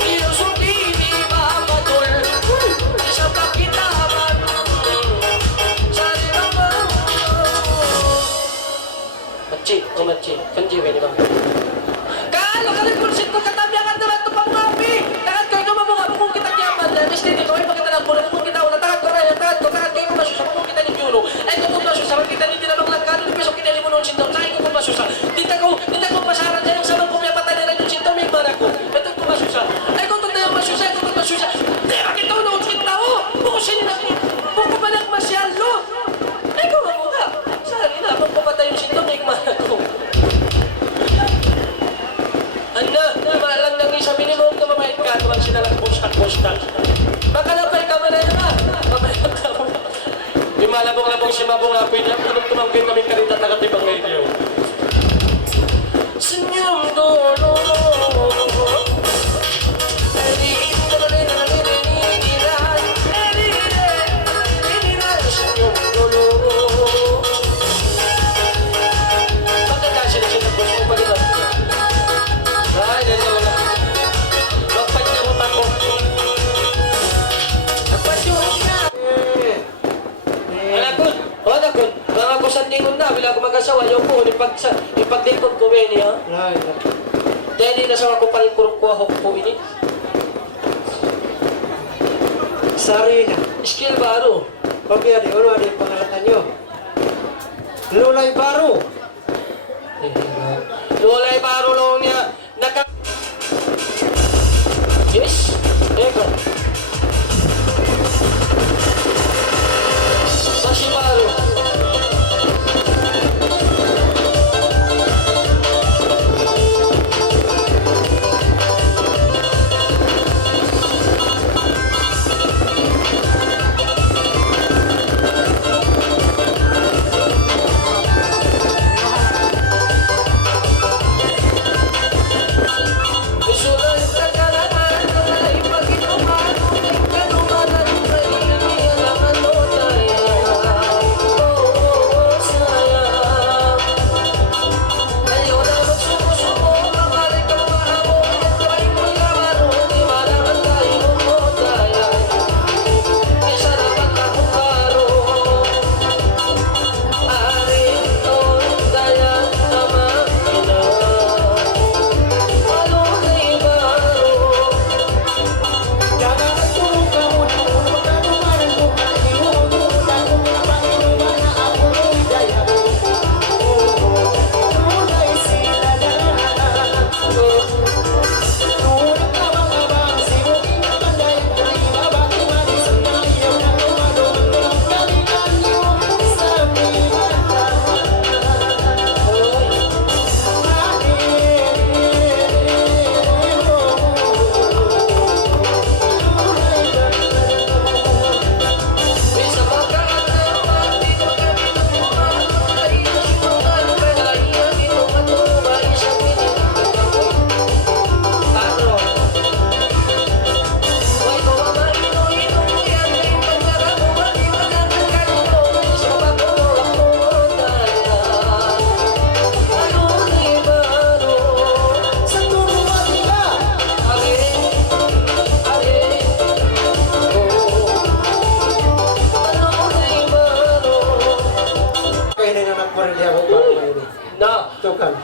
inusuti ni Mamadul, isa pa kitaban, sa limang Machi, oh Machi, kanji ba ba? Kaalo ka rin pulsit ko katabiakan naman ito pang mapi! Takad kayo kumabunga po kung kita kiyaman dahil mistiti ko ay pagkatalang po na kung kita una takad ko rin, takad kayo kumasusa kung kita ni Juno ay kung kumasusa, magkita ni tinanong lang kano ni Peso kinali mo noon sintaw, sa akin kung kumasusa dita ko pasaran dyan ang sabang pumiyapatay na rin yung sintaw, may mana ko ito kumasusa, ay kung tayo masusa, ay kung kumasusa di makita ko noon sintaw, bukusin na buko pa ng masyalo ay kung mabuka, sa akin na kung papatay yung sintaw, may mana ko. Anda, maalang nang isabi ni Mom na mamahit ka, naman sinalang postal. Baka napay ka man na naman. Mamayang ka mo. Di malabong-labong si Mabong Apoy niya, kung tumangkin kami karita na katibang radio. Senyum dulu. Senyum dulu. Bakit kasi na sinabos mo pa dito? Ay, dalawa. Bakit niya mo tako? Alakon, alakon. Mga ko sa tingon na, bila ko mag-asawa, yung po, ipaglikod ko ba niya? Lai, Dahil di na sa ako palikurong ko ako po ini. sari na. Skill baru. Pagkaya di, ano yung pangalatan nyo? Lulay baro. Lulay parulong niya. Yes. Eko. Masih baru.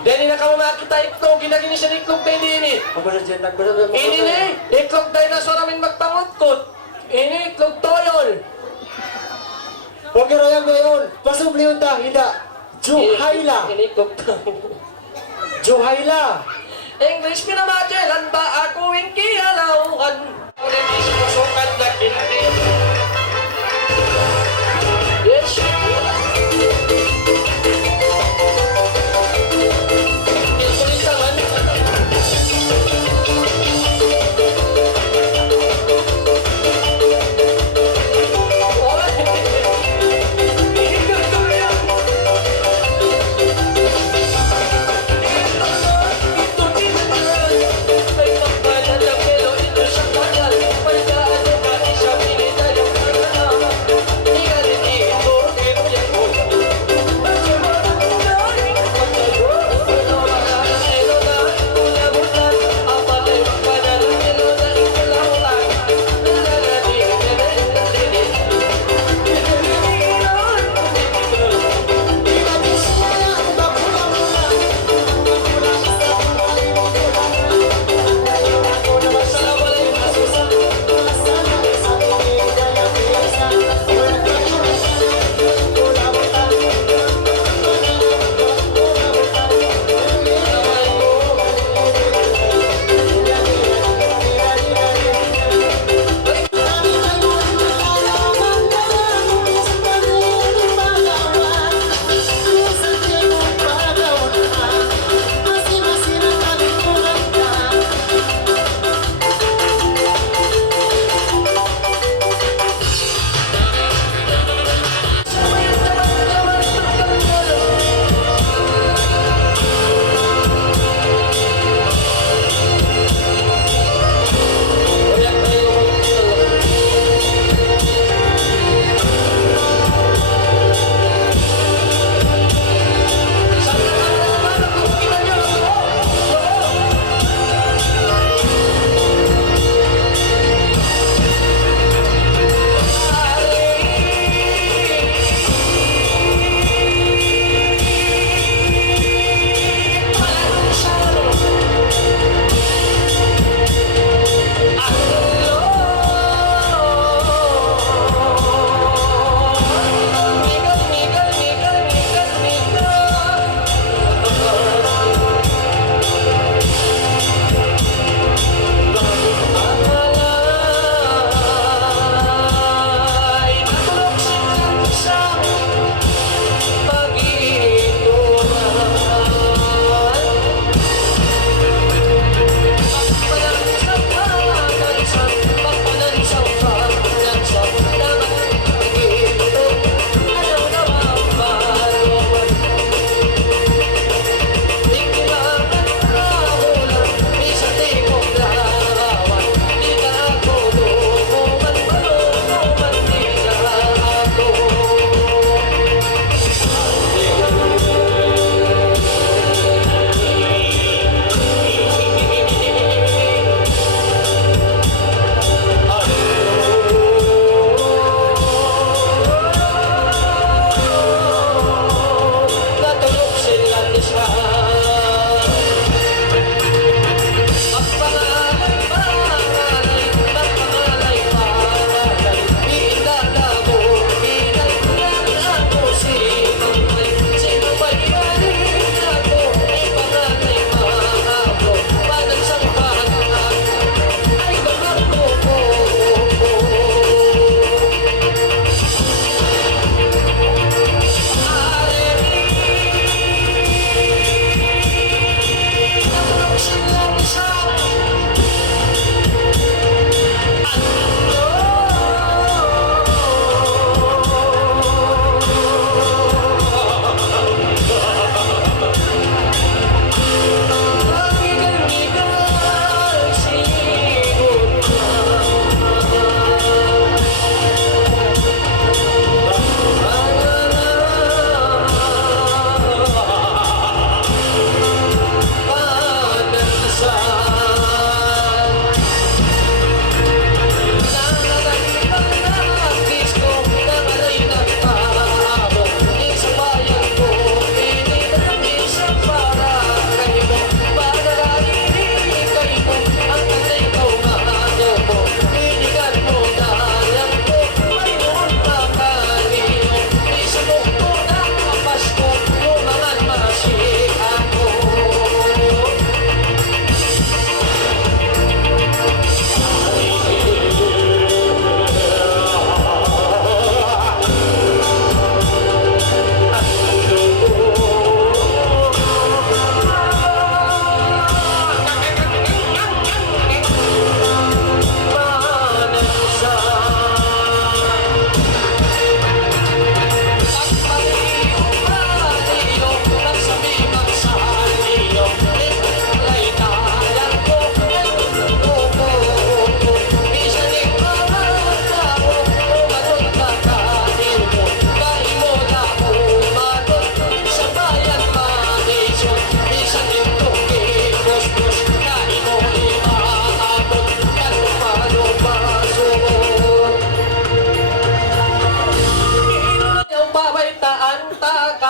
Deni na kamu makita iklog, ginagini siya iklog tayo din Ini ni, iklog tayo na soramin magpangudkot. Ini iklog toyol. Huwag kirayan ngayon. Pasubli yun ta, hindi. Juhaila. Ini iklog tayo. Juhaila. English pinamajelan ba ako kiyalawan. Ulit isusukat na hindi. Yes. Ay, magpala ng pelo, ito siyang kanal. Pagkaan mo ba isang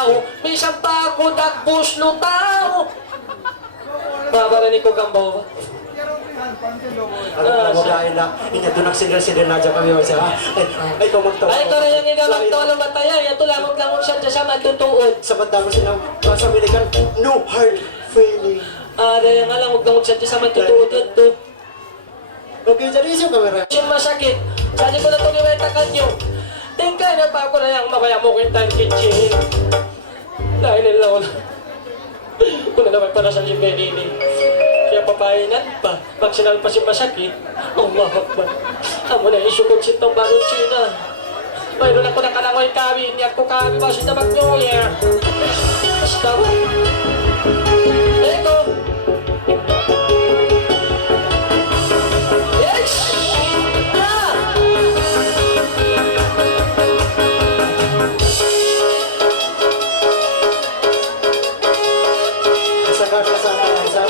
tao, bisan pa ako dagpos no tao. Mabarinig ko gambaw ba? Ano mo kain na? Inya doon nagsinil-sinil na dyan kami. Ay, ikaw magtawa. Ay, ito na yung igamang tolo mataya. Ito lamang siya dyan sa matutuod. Samantala silang sa American, no hard feeling. Ada yang alam, huwag lang siya dyan sa matutuod ito. Okay, dyan isyo kamera. Siya masakit. Sali ko na ito niwetakan nyo. Tingkay na pa ako na yung mabaya mo kwentang kitchen. Dahil nila ko na. Kuna naman para sa libenini. Kaya papainan pa. Pag sinal pa si masakit, Allah Akbar. Amo na isukod sitong balon China. Mayroon ako na kalangoy kami. Niyak ko kami ba si tabak nyo, yeah. Basta ba? Eko. Yes! Ah! Sa sana yan, sa...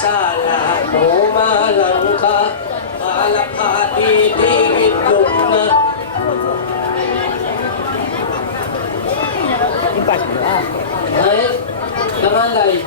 sala, umalang ka, malakati, itlog na. Ay, nangalay.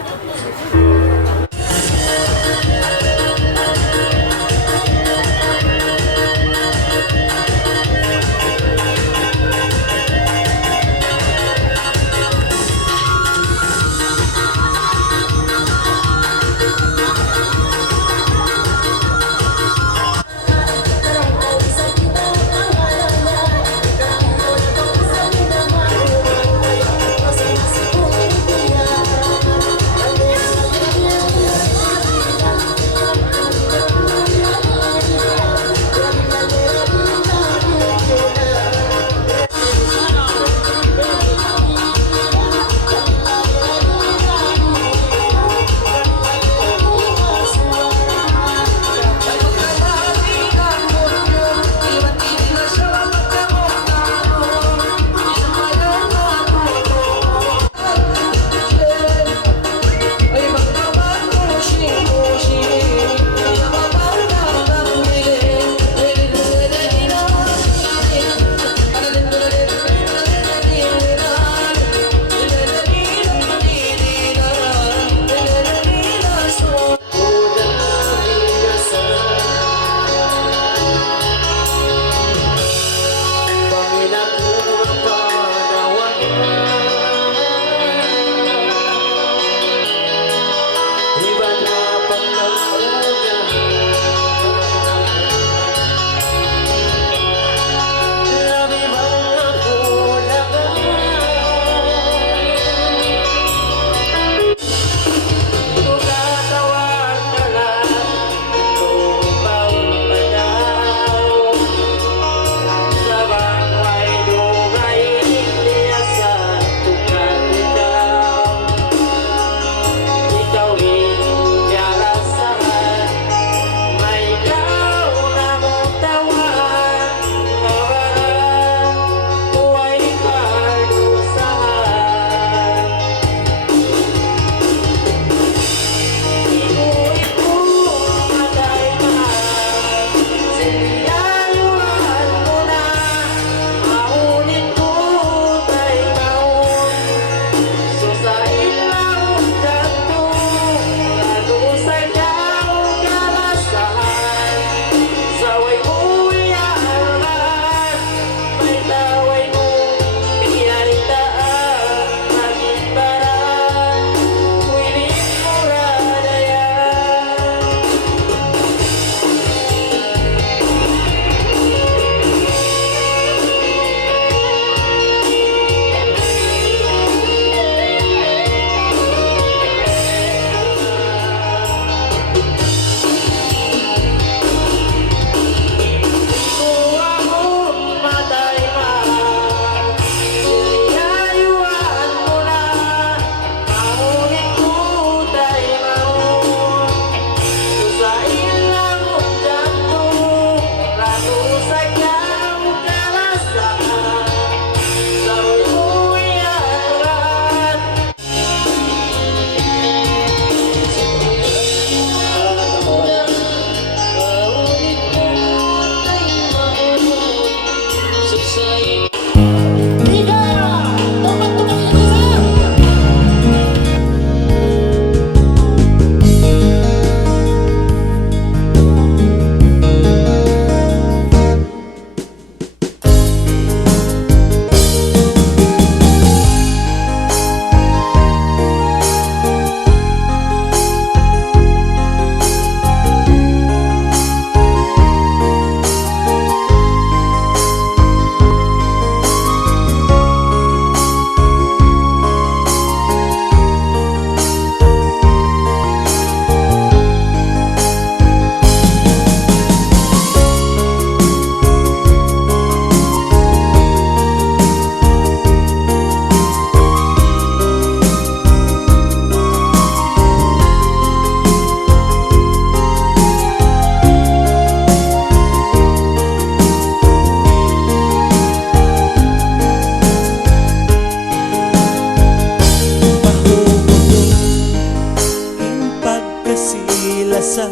lasa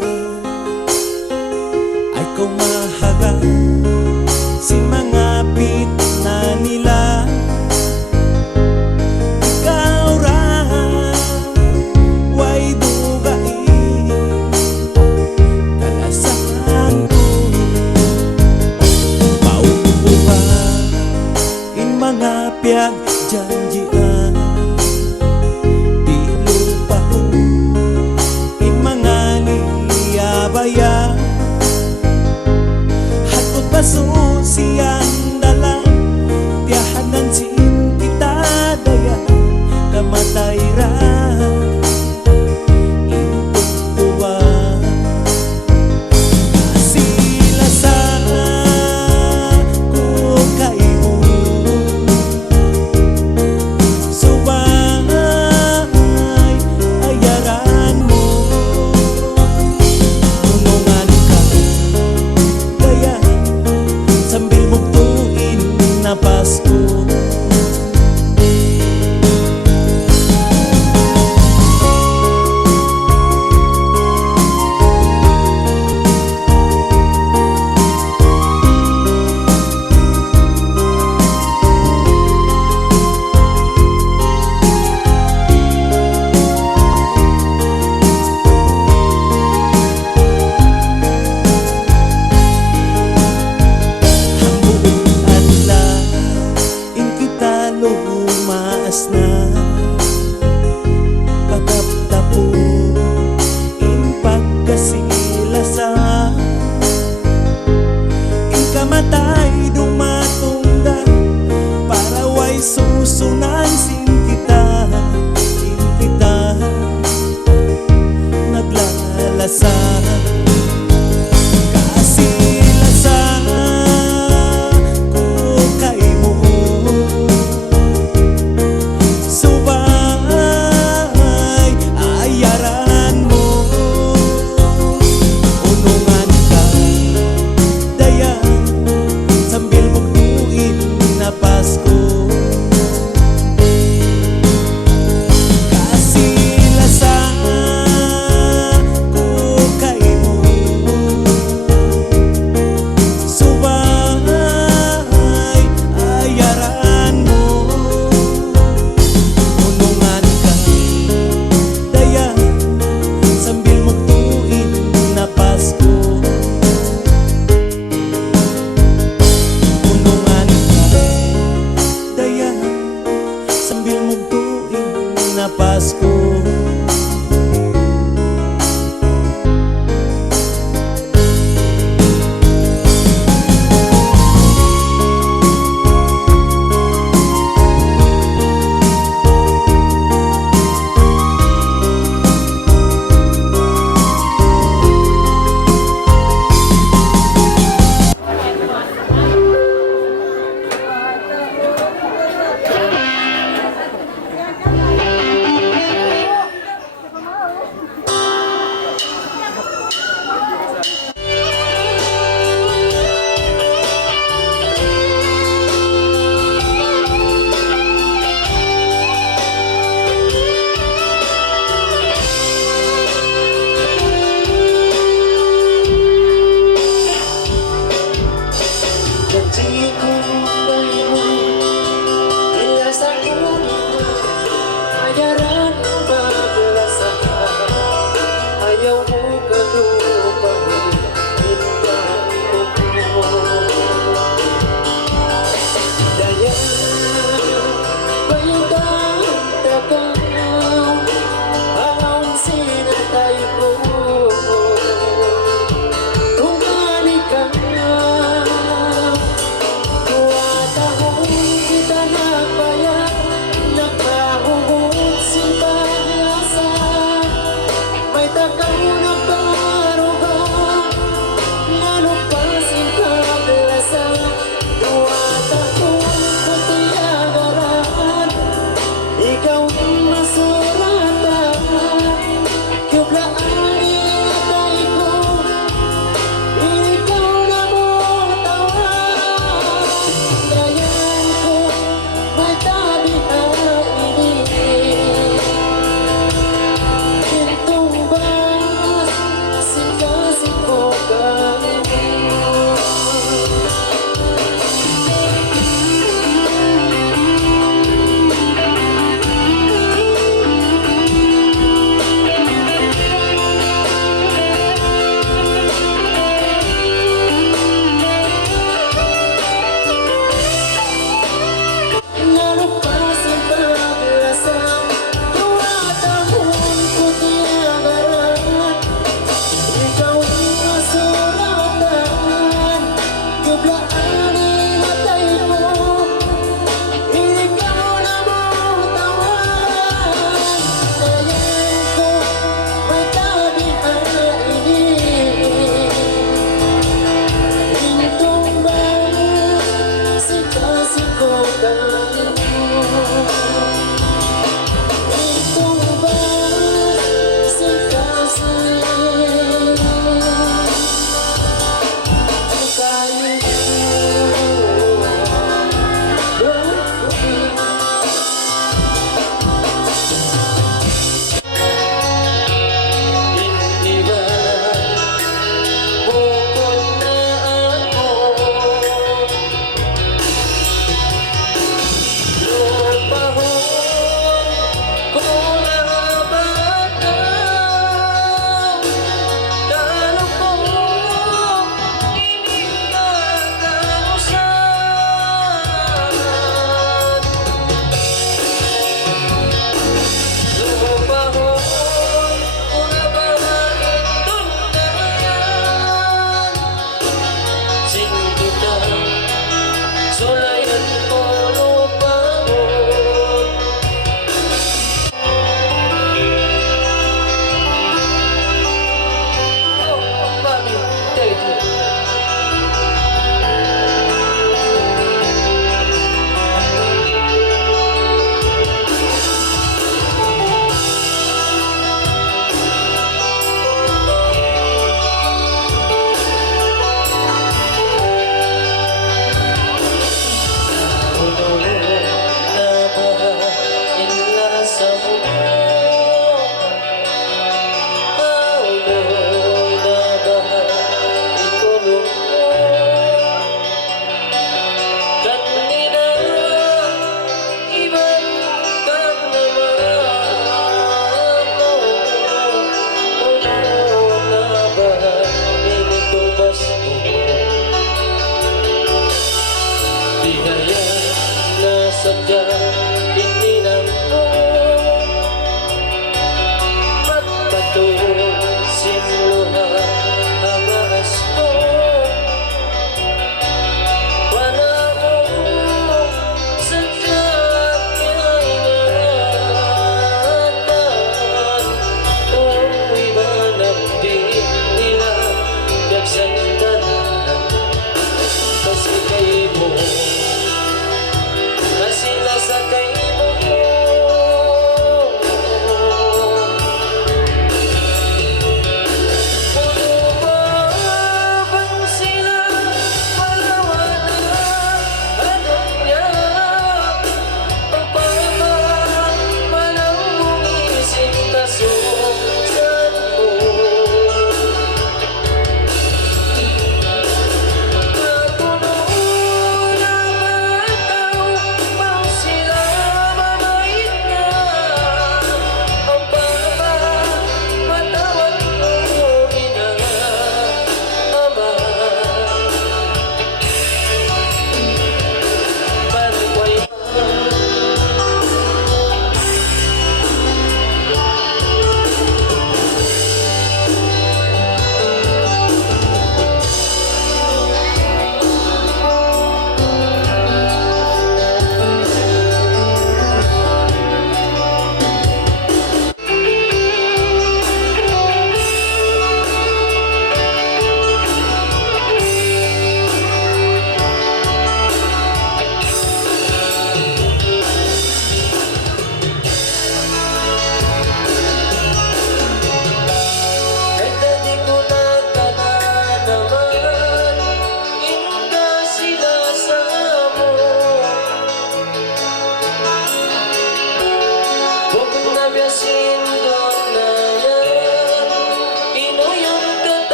ay kumahaga si mga na nila. Ikaw ra way dugain kalasan ko. Pauubuhan in mga piyag janjian, di lupaho in mga liyabayan. Hakot baso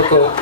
Ako.